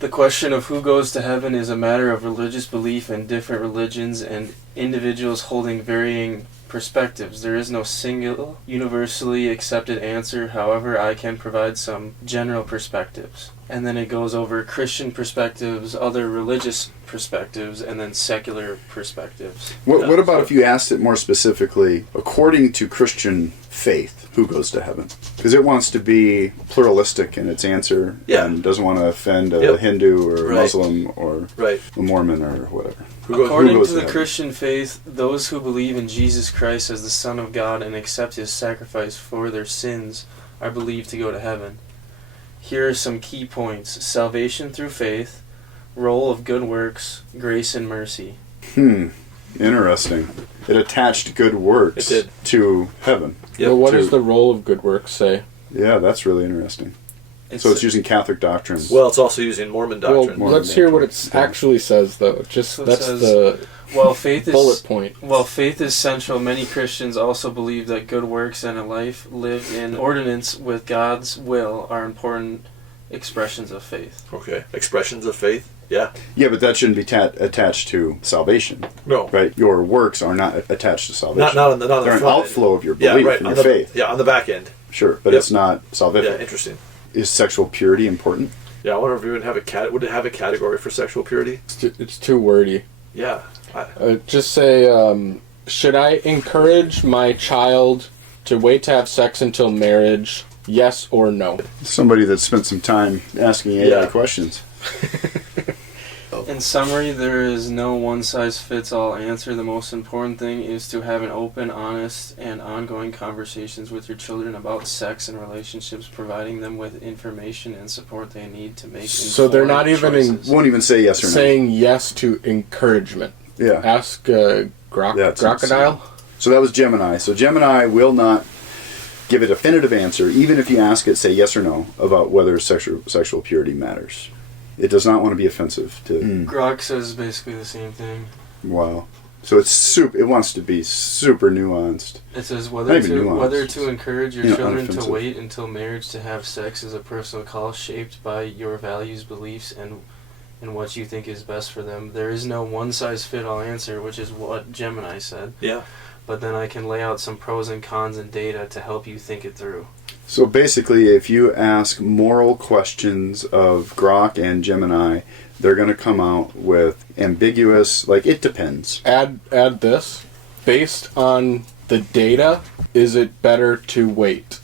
The question of who goes to heaven is a matter of religious belief in different religions and individuals holding varying perspectives. There is no single, universally accepted answer. However, I can provide some general perspectives. And then it goes over Christian perspectives, other religious perspectives, and then secular perspectives. What about if you asked it more specifically, according to Christian faith, who goes to heaven? Because it wants to be pluralistic in its answer and doesn't want to offend a Hindu or a Muslim or a Mormon or whatever. According to the Christian faith, those who believe in Jesus Christ as the Son of God and accept his sacrifice for their sins are believed to go to heaven. Here are some key points: salvation through faith, role of good works, grace and mercy. Interesting. It attached good works It did. to heaven. Yep. Well, what does the role of good works say? Yeah, that's really interesting. So it's using Catholic doctrines. Well, it's also using Mormon doctrine. Well, let's hear what it actually says, though. Just So it that's says, the While faith bullet is point. While faith is central, many Christians also believe that good works and a life lived in ordinance with God's will are important expressions of faith. Okay. Expressions of faith. Yeah. Yeah, but that shouldn't be attached to salvation. No. Right? Your works are not attached to salvation. Not on the They're an front end. outflow of your belief and your faith. Yeah, on the back end. Sure, but Yep. it's not salvific. Yeah, interesting. Is sexual purity important? Yeah, I wonder if we would have would it have a category for sexual purity? It's too wordy. Yeah. Just say, should I encourage my child to wait to have sex until marriage? Yes or no? Somebody that spent some time asking AI Yeah. questions. In summary, there is no one-size-fits-all answer. The most important thing is to have an open, honest, and ongoing conversations with your children about sex and relationships, providing them with information and support they need to make So they're not even choices. Won't even say yes or no. saying yes to encouragement. Yeah. Ask Crocodile. So that was Gemini. So Gemini will not give a definitive answer, even if you ask it, say yes or no, about whether sexual purity matters. It does not want to be offensive to. Grok says basically the same thing. Wow. So it wants to be super nuanced. It says Not whether even nuanced. to encourage your You know, children to unoffensive. wait until marriage to have sex is a personal call shaped by your values, beliefs, and what you think is best for them. There is no one-size-fits-all answer, which is what Gemini said. Yeah. But then I can lay out some pros and cons and data to help you think it through. So basically, if you ask moral questions of Grok and Gemini, they're going to come out with ambiguous, like, it depends. Add this. Based on the data, is it better to wait?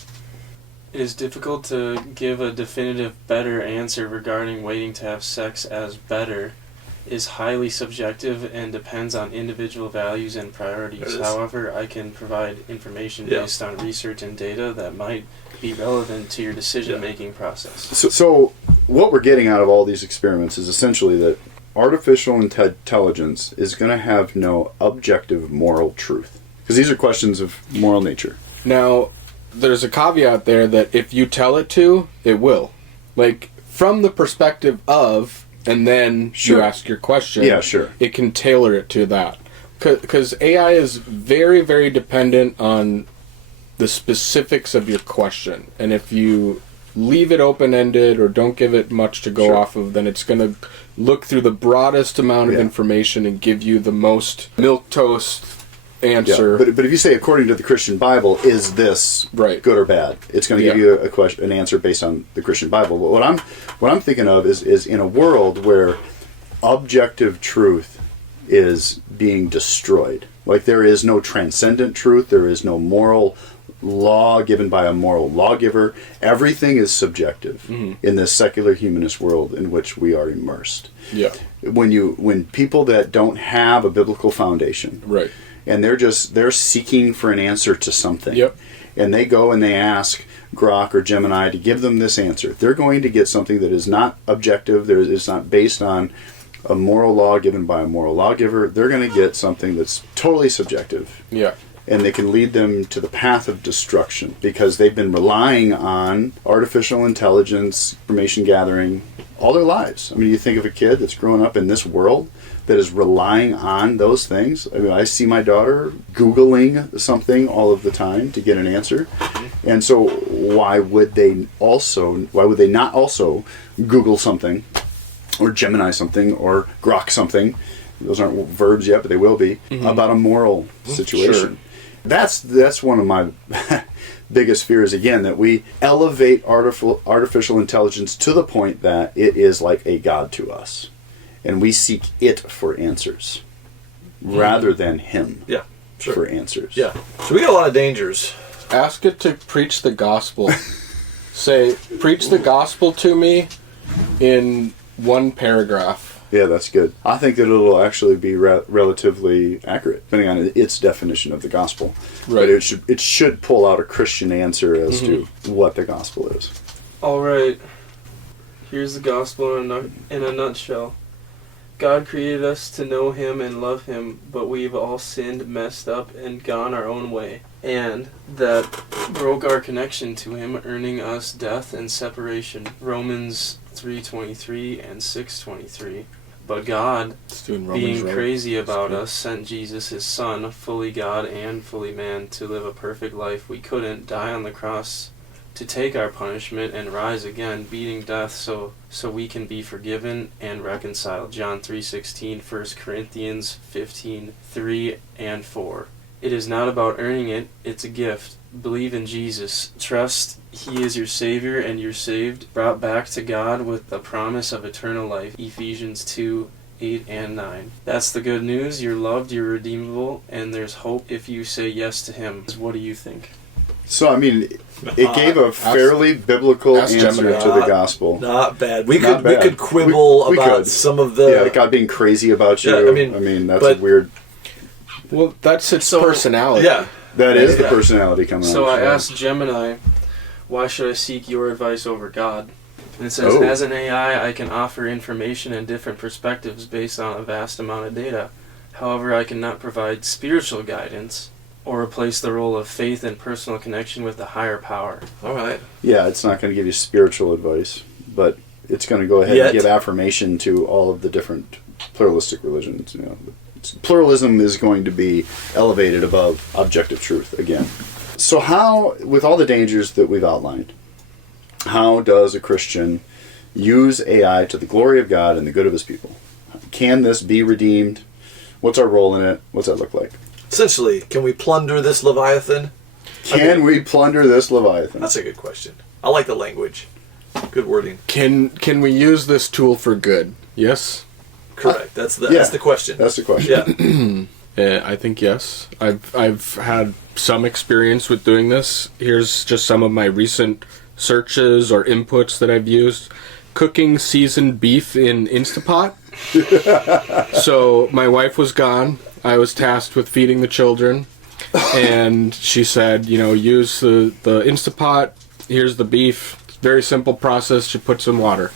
It is difficult to give a definitive better answer regarding waiting to have sex, as better is highly subjective and depends on individual values and priorities. However, I can provide information based on research and data that might be relevant to your decision-making process. So what we're getting out of all these experiments is essentially that artificial intelligence is going to have no objective moral truth. Because these are questions of moral nature. Now, there's a caveat there that if you tell it to, it will. Like, from the perspective of, and then you ask your question, Yeah, sure. it can tailor it to that. Because AI is very, very dependent on the specifics of your question. And if you leave it open-ended or don't give it much to go off of, then it's going to look through the broadest amount of information and give you the most milquetoast answer. Yeah. But if you say, according to the Christian Bible, is this good or bad? It's going to give you an answer based on the Christian Bible. But what I'm thinking of is in a world where objective truth is being destroyed. Like, there is no transcendent truth. There is no moral law given by a moral lawgiver. Everything is subjective in this secular humanist world in which we are immersed. Yeah. When people that don't have a biblical foundation, Right. and they're seeking for an answer to something, Yep. and they go and they ask Grok or Gemini to give them this answer, they're going to get something that is not objective. It's not based on a moral law given by a moral lawgiver. They're going to get something that's totally subjective. Yeah. And they can lead them to the path of destruction because they've been relying on artificial intelligence, information gathering, all their lives. I mean, you think of a kid that's growing up in this world that is relying on those things. I mean, I see my daughter Googling something all of the time to get an answer. And so why would they not also Google something or Gemini something or Grok something? Those aren't verbs yet, but they will be, about a moral situation. Sure. That's one of my biggest fears, again, that we elevate artificial intelligence to the point that it is like a god to us. And we seek it for answers rather than him for answers. Yeah. So we got a lot of dangers. Ask it to preach the gospel. Say, preach the gospel to me in one paragraph. Yeah, that's good. I think that it'll actually be relatively accurate, depending on its definition of the gospel. Right. But it should pull out a Christian answer as to what the gospel is. All right. Here's the gospel in a nutshell. God created us to know Him and love Him, but we've all sinned, messed up, and gone our own way. And that broke our connection to Him, earning us death and separation. Romans 3:23 and 6:23. But God, being crazy about us, sent Jesus, His Son, fully God and fully man, to live a perfect life we couldn't, die on the cross to take our punishment and rise again, beating death so we can be forgiven and reconciled. John 3:16, 1 Corinthians 15:3 and 4. It is not about earning it, it's a gift. Believe in Jesus. Trust He is your Savior and you're saved, brought back to God with the promise of eternal life. Ephesians 2:8 and 9. That's the good news. You're loved, you're redeemable, and there's hope if you say yes to Him. What do you think? So, I mean, it gave a fairly biblical answer to the gospel. Not bad. We could quibble about some of the... Yeah, God being crazy about you. Yeah, I mean that's a weird... Well, that's its personality. Yeah. That is the personality coming out. So I asked Gemini, why should I seek your advice over God? And it says, as an AI, I can offer information and different perspectives based on a vast amount of data. However, I cannot provide spiritual guidance or replace the role of faith and personal connection with a higher power. All right. Yeah, it's not going to give you spiritual advice, but it's going to go ahead and give affirmation to all of the different pluralistic religions. You know, pluralism is going to be elevated above objective truth again. So how, with all the dangers that we've outlined, how does a Christian use AI to the glory of God and the good of His people? Can this be redeemed? What's our role in it? What's that look like? Essentially, can we plunder this Leviathan? Can we plunder this Leviathan? That's a good question. I like the language. Good wording. Can we use this tool for good? Yes? Correct. That's the question. That's the question. Yeah. I think yes. I've had some experience with doing this. Here's just some of my recent searches or inputs that I've used. Cooking seasoned beef in Instapot. So my wife was gone. I was tasked with feeding the children. And she said, use the Instapot. Here's the beef. It's a very simple process. She put some water.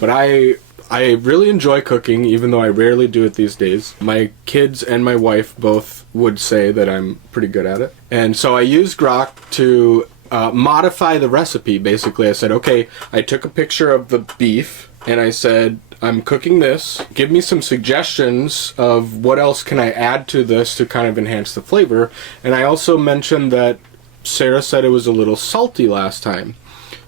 But I really enjoy cooking, even though I rarely do it these days. My kids and my wife both would say that I'm pretty good at it. And so I used Grok to modify the recipe, basically. I said, okay, I took a picture of the beef, and I said, I'm cooking this. Give me some suggestions of what else can I add to this to kind of enhance the flavor. And I also mentioned that Sarah said it was a little salty last time.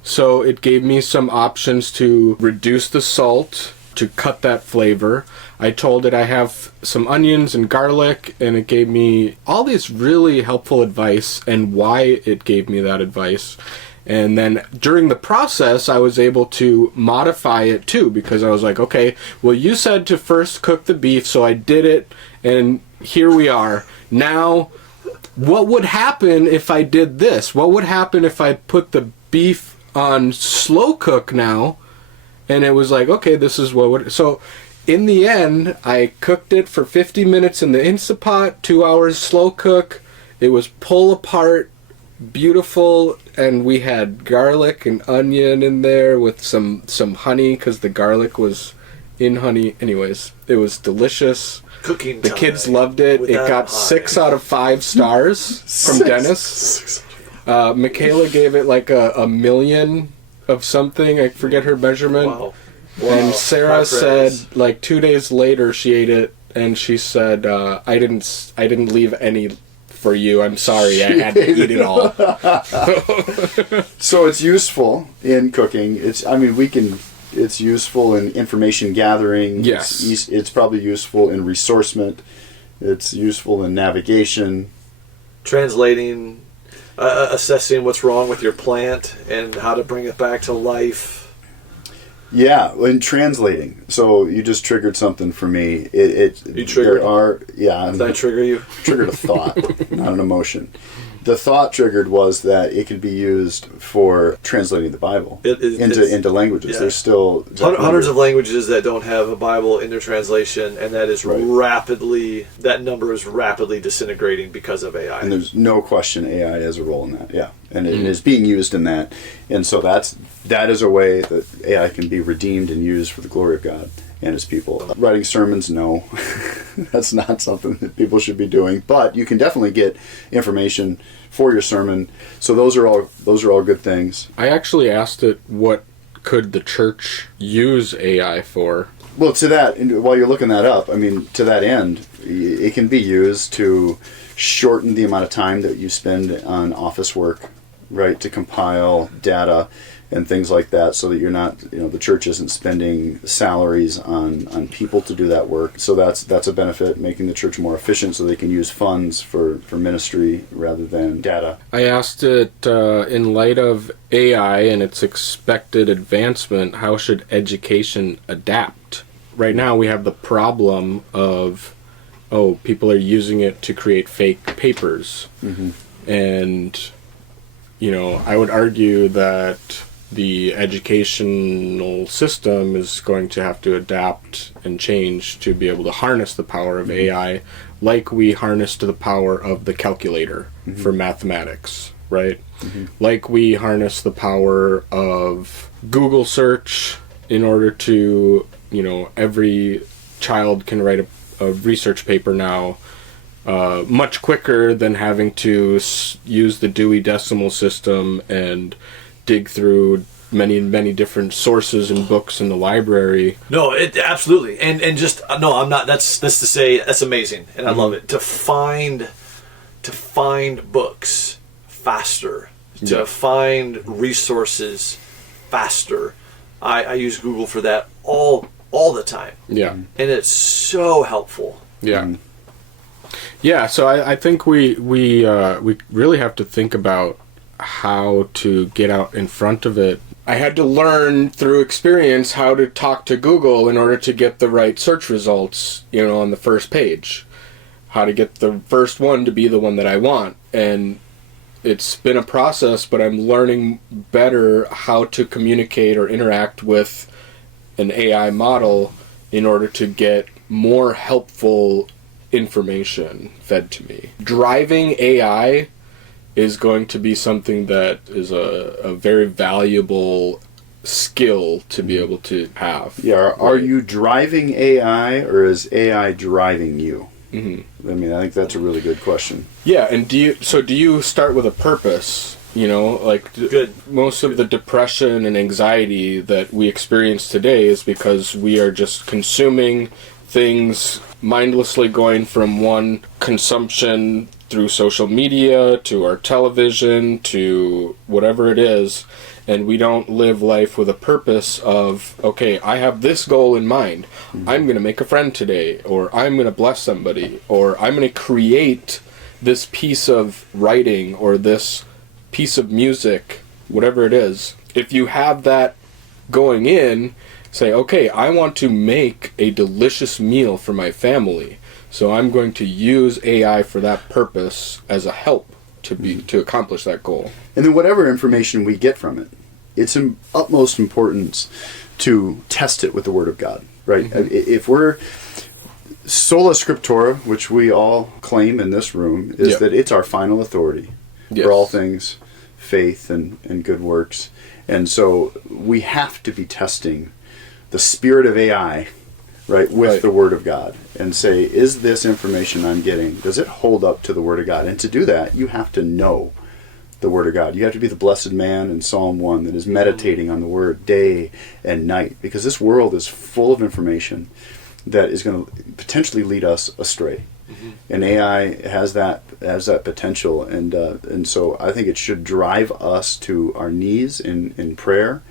So it gave me some options to reduce the salt, to cut that flavor. I told it I have some onions and garlic, and it gave me all these really helpful advice and why it gave me that advice. And then during the process, I was able to modify it too, because I was like, okay, well, you said to first cook the beef, so I did it, and here we are. Now, what would happen if I did this? What would happen if I put the beef on slow cook now? And it was like, okay, this is what would... So in the end, I cooked it for 50 minutes in the Instapot, 2 hours slow cook. It was pull apart, beautiful, and we had garlic and onion in there with some honey, because the garlic was in honey. Anyways, it was delicious. Cooking the kids loved it. It got 6 out of 5 stars from Dennis. Michaela gave it like a million of something. I forget her measurement. Wow. And Sarah said like 2 days later she ate it, and she said, I didn't leave any for you. I'm sorry. I had to eat it all. So it's useful in cooking. It's useful in information gathering. Yes. It's probably useful in resourcement. It's useful in navigation. Translating, assessing what's wrong with your plant and how to bring it back to life. Yeah, in translating. So you just triggered something for me. You triggered? Did I trigger you? Triggered a thought, not an emotion. The thought triggered was that it could be used for translating the Bible into languages. Yeah. There's still hundreds of languages that don't have a Bible in their translation, and that is that number is rapidly disintegrating because of AI. And there's no question AI has a role in that. Yeah, and it is being used in that, and so that is a way that AI can be redeemed and used for the glory of God. and his people. Writing sermons, no. That's not something that people should be doing. But you can definitely get information for your sermon. So those are all good things. I actually asked it, what could the church use AI for? Well, to that, while you're looking that up, I mean, to that end, it can be used to shorten the amount of time that you spend on office work, right, to compile data and things like that, so that you're not, the church isn't spending salaries on people to do that work. So that's a benefit, making the church more efficient so they can use funds for ministry rather than data. I asked it, in light of AI and its expected advancement, how should education adapt? Right now we have the problem of, people are using it to create fake papers. Mm-hmm. And, I would argue that the educational system is going to have to adapt and change to be able to harness the power of AI, like we harnessed the power of the calculator for mathematics, right? Mm-hmm. Like we harness the power of Google search in order to, every child can write a research paper now much quicker than having to use the Dewey Decimal System and dig through many different sources and books in the library. No, absolutely, and just no, I'm not. That's to say that's amazing, and I love it to find books faster, to find resources faster. I use Google for that all the time. Yeah, and it's so helpful. Yeah. Yeah, so I think we really have to think about how to get out in front of it. I had to learn through experience how to talk to Google in order to get the right search results, on the first page. How to get the first one to be the one that I want. And it's been a process, but I'm learning better how to communicate or interact with an AI model in order to get more helpful information fed to me. Driving AI is going to be something that is a very valuable skill to be able to have. Yeah, are you driving AI, or is AI driving you? Mm-hmm. I mean, I think that's a really good question. Yeah, and do you start with a purpose? Good. Most of the depression and anxiety that we experience today is because we are just consuming things, mindlessly going from one consumption through social media to our television to whatever it is, and we don't live life with a purpose of, okay, I have this goal in mind. Mm-hmm. I'm going to make a friend today, or I'm going to bless somebody, or I'm going to create this piece of writing or this piece of music, whatever it is. If you have that going in, say, okay, I want to make a delicious meal for my family, so I'm going to use AI for that purpose as a help to accomplish that goal. And then whatever information we get from it, it's of utmost importance to test it with the Word of God, right? Mm-hmm. If we're sola scriptura, which we all claim in this room, is that it's our final authority for all things faith and good works. And so we have to be testing the spirit of AI, right, with the Word of God, and say, is this information I'm getting, does it hold up to the Word of God? And to do that, you have to know the Word of God. You have to be the blessed man in Psalm 1 that is meditating on the Word day and night, because this world is full of information that is going to potentially lead us astray. Mm-hmm. And AI has that potential, and so I think it should drive us to our knees in prayer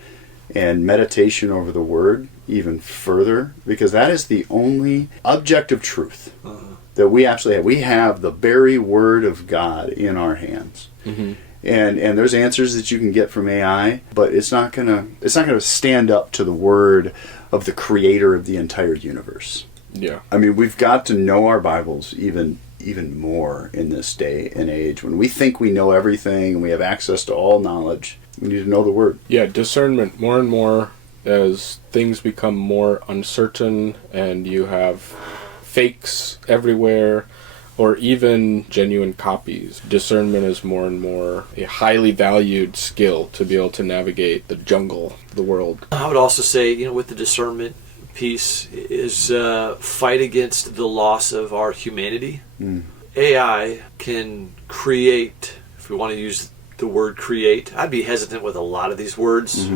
and meditation over the Word even further, because that is the only objective truth that we actually have. We have the very Word of God in our hands. Mm-hmm. And there's answers that you can get from AI, but it's not gonna stand up to the Word of the Creator of the entire universe. Yeah. I mean, we've got to know our Bibles even more in this day and age. When we think we know everything and we have access to all knowledge, we need to know the Word. Yeah, discernment more and more as things become more uncertain and you have fakes everywhere or even genuine copies. Discernment is more and more a highly valued skill to be able to navigate the jungle, the world. I would also say, with the discernment, piece is fight against the loss of our humanity. AI can create, if we want to use the word create, I'd be hesitant with a lot of these words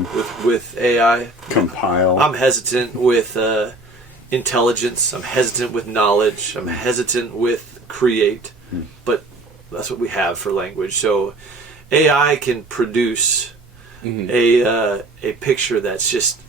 with AI. Compile. I'm hesitant with intelligence. I'm hesitant with knowledge. I'm hesitant with create. But that's what we have for language. So AI can produce a picture that's just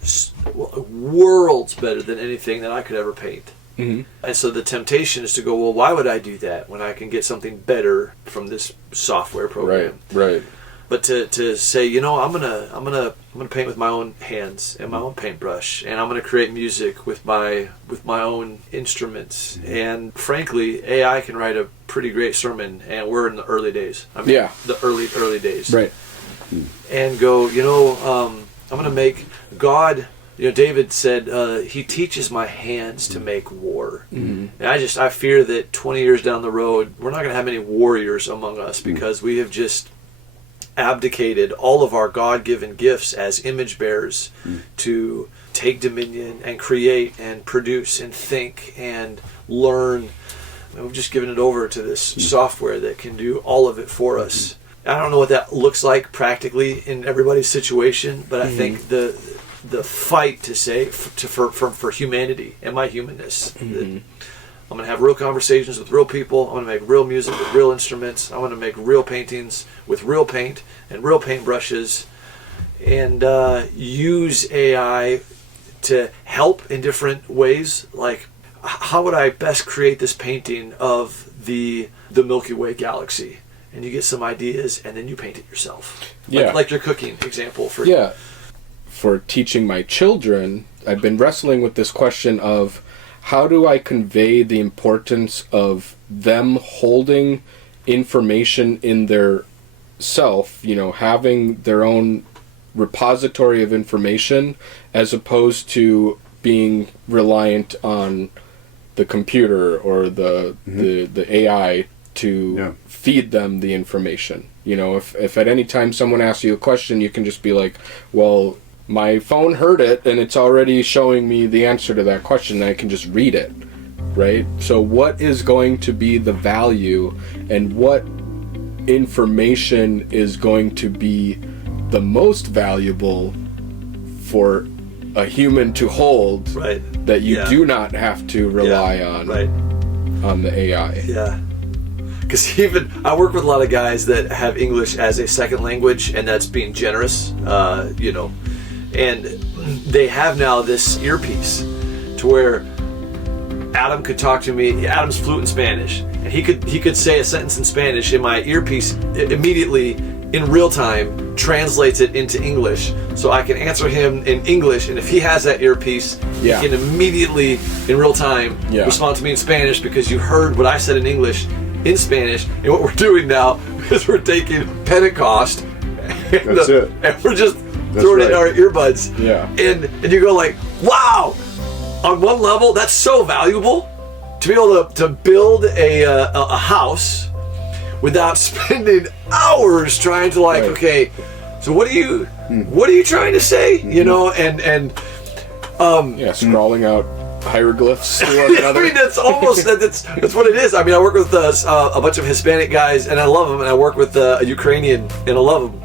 worlds better than anything that I could ever paint. And so the temptation is to go, well, why would I do that when I can get something better from this software program? Right. But to say, you know, I'm gonna paint with my own hands and my own paintbrush, and I'm gonna create music with my own instruments. And frankly, AI can write a pretty great sermon, and we're in the early days. I mean, the early days. Right. And go, you know, I'm gonna make God. You know, David said, he teaches my hands to make war. And I fear that 20 years down the road, we're not going to have any warriors among us because we have just abdicated all of our God-given gifts as image bearers to take dominion and create and produce and think and learn. And we've just given it over to this software that can do all of it for us. I don't know what that looks like practically in everybody's situation, but I think the fight to say for humanity and my humanness. I'm going to have real conversations with real people. I'm going to make real music with real instruments. I'm going to make real paintings with real paint and real paintbrushes, and use AI to help in different ways. Like, how would I best create this painting of the Milky Way galaxy? And you get some ideas, and then you paint it yourself. Like your cooking example. For teaching my children, I've been wrestling with this question of how do I convey the importance of them holding information in their self, you know, having their own repository of information, as opposed to being reliant on the computer or the AI to feed them the information. You know, if at any time someone asks you a question, you can just be like, well, my phone heard it and it's already showing me the answer to that question, and I can just read it, right? So what is going to be the value, and what information is going to be the most valuable for a human to hold, that you do not have to rely on the AI? Because even I work with a lot of guys that have English as a second language, and that's being generous, you know. And they have now this earpiece to where Adam could talk to me. Adam's fluent in Spanish, and he could say a sentence in Spanish, and my earpiece immediately in real time translates it into English, so I can answer him in English. And if he has that earpiece, he can immediately in real time respond to me in Spanish, because you heard what I said in English in Spanish. And what we're doing now is we're taking Pentecost and we're just throwing it in our earbuds. And you go like, wow, on one level that's so valuable to be able to build a house without spending hours trying to okay, so what are you trying to say, you know, and scrawling out hieroglyphs to one another. I mean, that's almost that's what it is. I mean, I work with a bunch of Hispanic guys, and I love them, and I work with a Ukrainian, and I love them.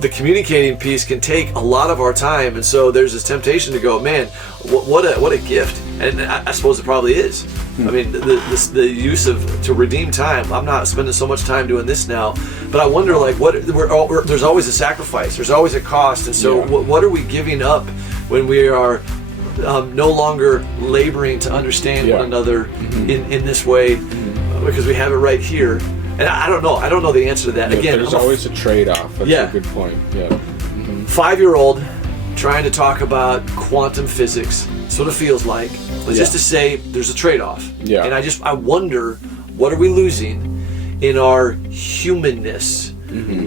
The communicating piece can take a lot of our time, and so there's this temptation to go, man, what a gift, and I suppose it probably is. I mean, the use to redeem time. I'm not spending so much time doing this now, but I wonder, there's always a sacrifice, there's always a cost, and so what are we giving up when we are no longer laboring to understand one another in this way, because we have it right here. And I don't know the answer to that. Again, there's always a trade-off. That's a good point. 5-year-old trying to talk about quantum physics. That's what it feels like. But just to say there's a trade-off. And I wonder, what are we losing in our humanness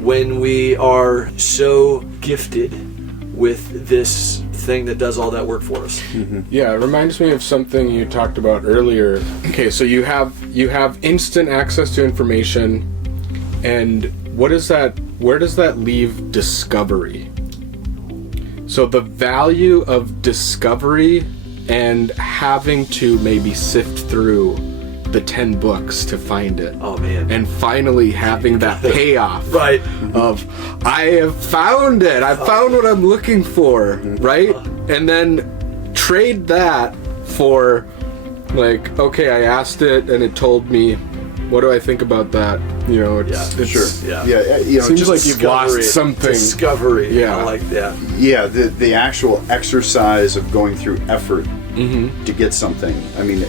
when we are so gifted with this thing that does all that work for us? Yeah, it reminds me of something you talked about earlier. Okay, so you have instant access to information, and where does that leave discovery? So the value of discovery and having to maybe sift through the 10 books to find it. Oh man. And finally having that payoff Right. of, I have found it. I found what I'm looking for, right? And then trade that for, like, okay, I asked it and it told me, what do I think about that? You know, it's Sure. Yeah. Yeah. You know, seems just like you've lost Discovery. something. Discovery. Yeah. I like that. yeah, the actual exercise of going through effort to get something. I mean,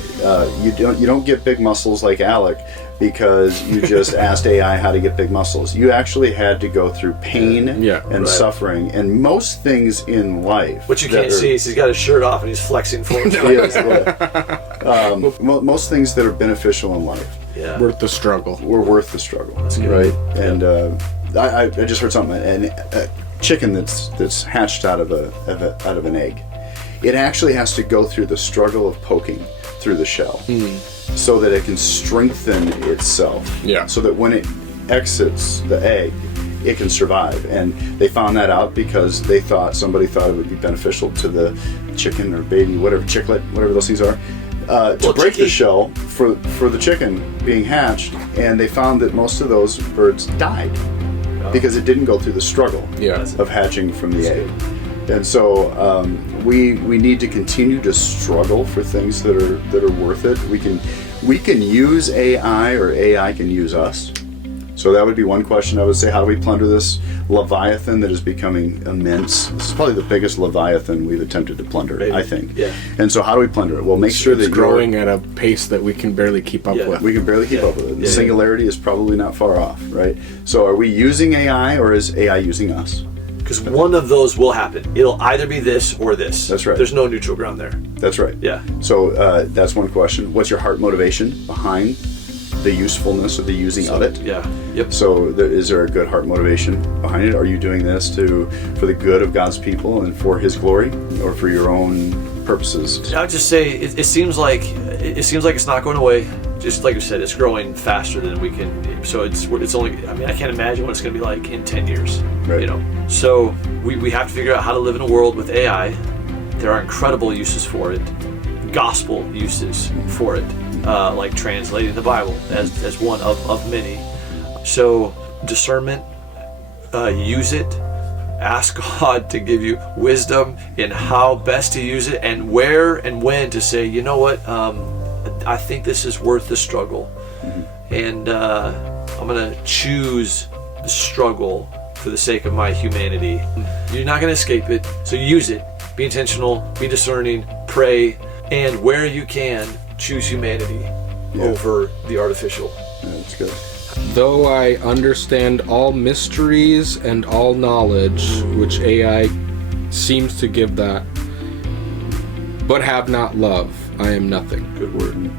you don't get big muscles like Alec because you just asked AI how to get big muscles. You actually had to go through pain and suffering, and most things in life. What you can't see is he's got his shirt off and he's flexing for him. Yes, most things that are beneficial in life Yeah. Worth the struggle. were worth the struggle, right? And I just heard something. A chicken that's hatched out of an egg, it actually has to go through the struggle of poking through the shell, so that it can strengthen itself. Yeah. So that when it exits the egg, it can survive. And they found that out because somebody thought it would be beneficial to the chicken or baby, whatever, chicklet, whatever those things are. To break the shell for the chicken being hatched, and they found that most of those birds died because it didn't go through the struggle of hatching from the egg. And so we need to continue to struggle for things that are worth it. We can use AI, or AI can use us. So that would be one question. I would say, how do we plunder this Leviathan that is becoming immense? This is probably the biggest Leviathan we've attempted to plunder, Maybe. I think. Yeah. And so how do we plunder it? Well, make sure that It's growing at a pace that we can barely keep up with. we can barely keep up with it. The singularity is probably not far off, right? So are we using AI, or is AI using us? Because one of those will happen. It'll either be this or this. That's right. There's no neutral ground there. That's right. Yeah. So that's one question. What's your heart motivation behind the usefulness of the using of it? Yeah. Yep. So is there a good heart motivation behind it? Are you doing this for the good of God's people and for His glory, or for your own purposes? I would just say it seems like it's not going away. Just like you said, it's growing faster than we can. So it's only. I mean, I can't imagine what it's going to be like in 10 years. Right. You know. So we have to figure out how to live in a world with AI. There are incredible uses for it, gospel uses for it, like translating the Bible as one of many. So discernment, use it. Ask God to give you wisdom in how best to use it, and where and when to say, you know what, I think this is worth the struggle, and I'm going to choose the struggle for the sake of my humanity. You're not going to escape it, so use it. Be intentional, be discerning, pray, and where you can, choose humanity over the artificial. Yeah, that's good. Though I understand all mysteries and all knowledge, which AI seems to give that, but have not love, I am nothing. Good word.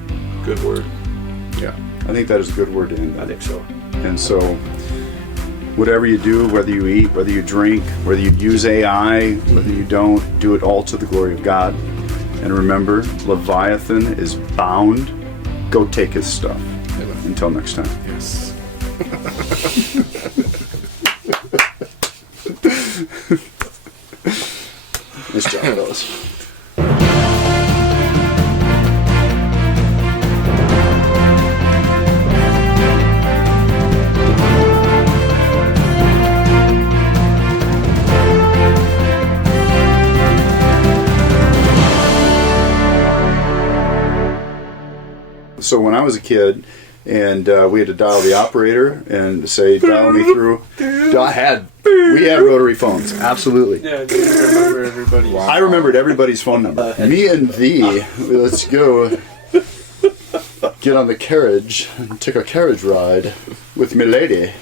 Good word. Yeah. I think that is a good word to end I on. think so. And so, whatever you do, whether you eat, whether you drink, whether you use AI, whether you don't, do it all to the glory of God. And remember, Leviathan is bound. Go take his stuff. Until next time. Yes. Nice job, fellas. So when I was a kid, and we had to dial the operator and say, dial me through. We had rotary phones, absolutely. Yeah, do you remember everybody? I remembered everybody's phone number. Me and thee, let's go get on the carriage and take a carriage ride with me lady.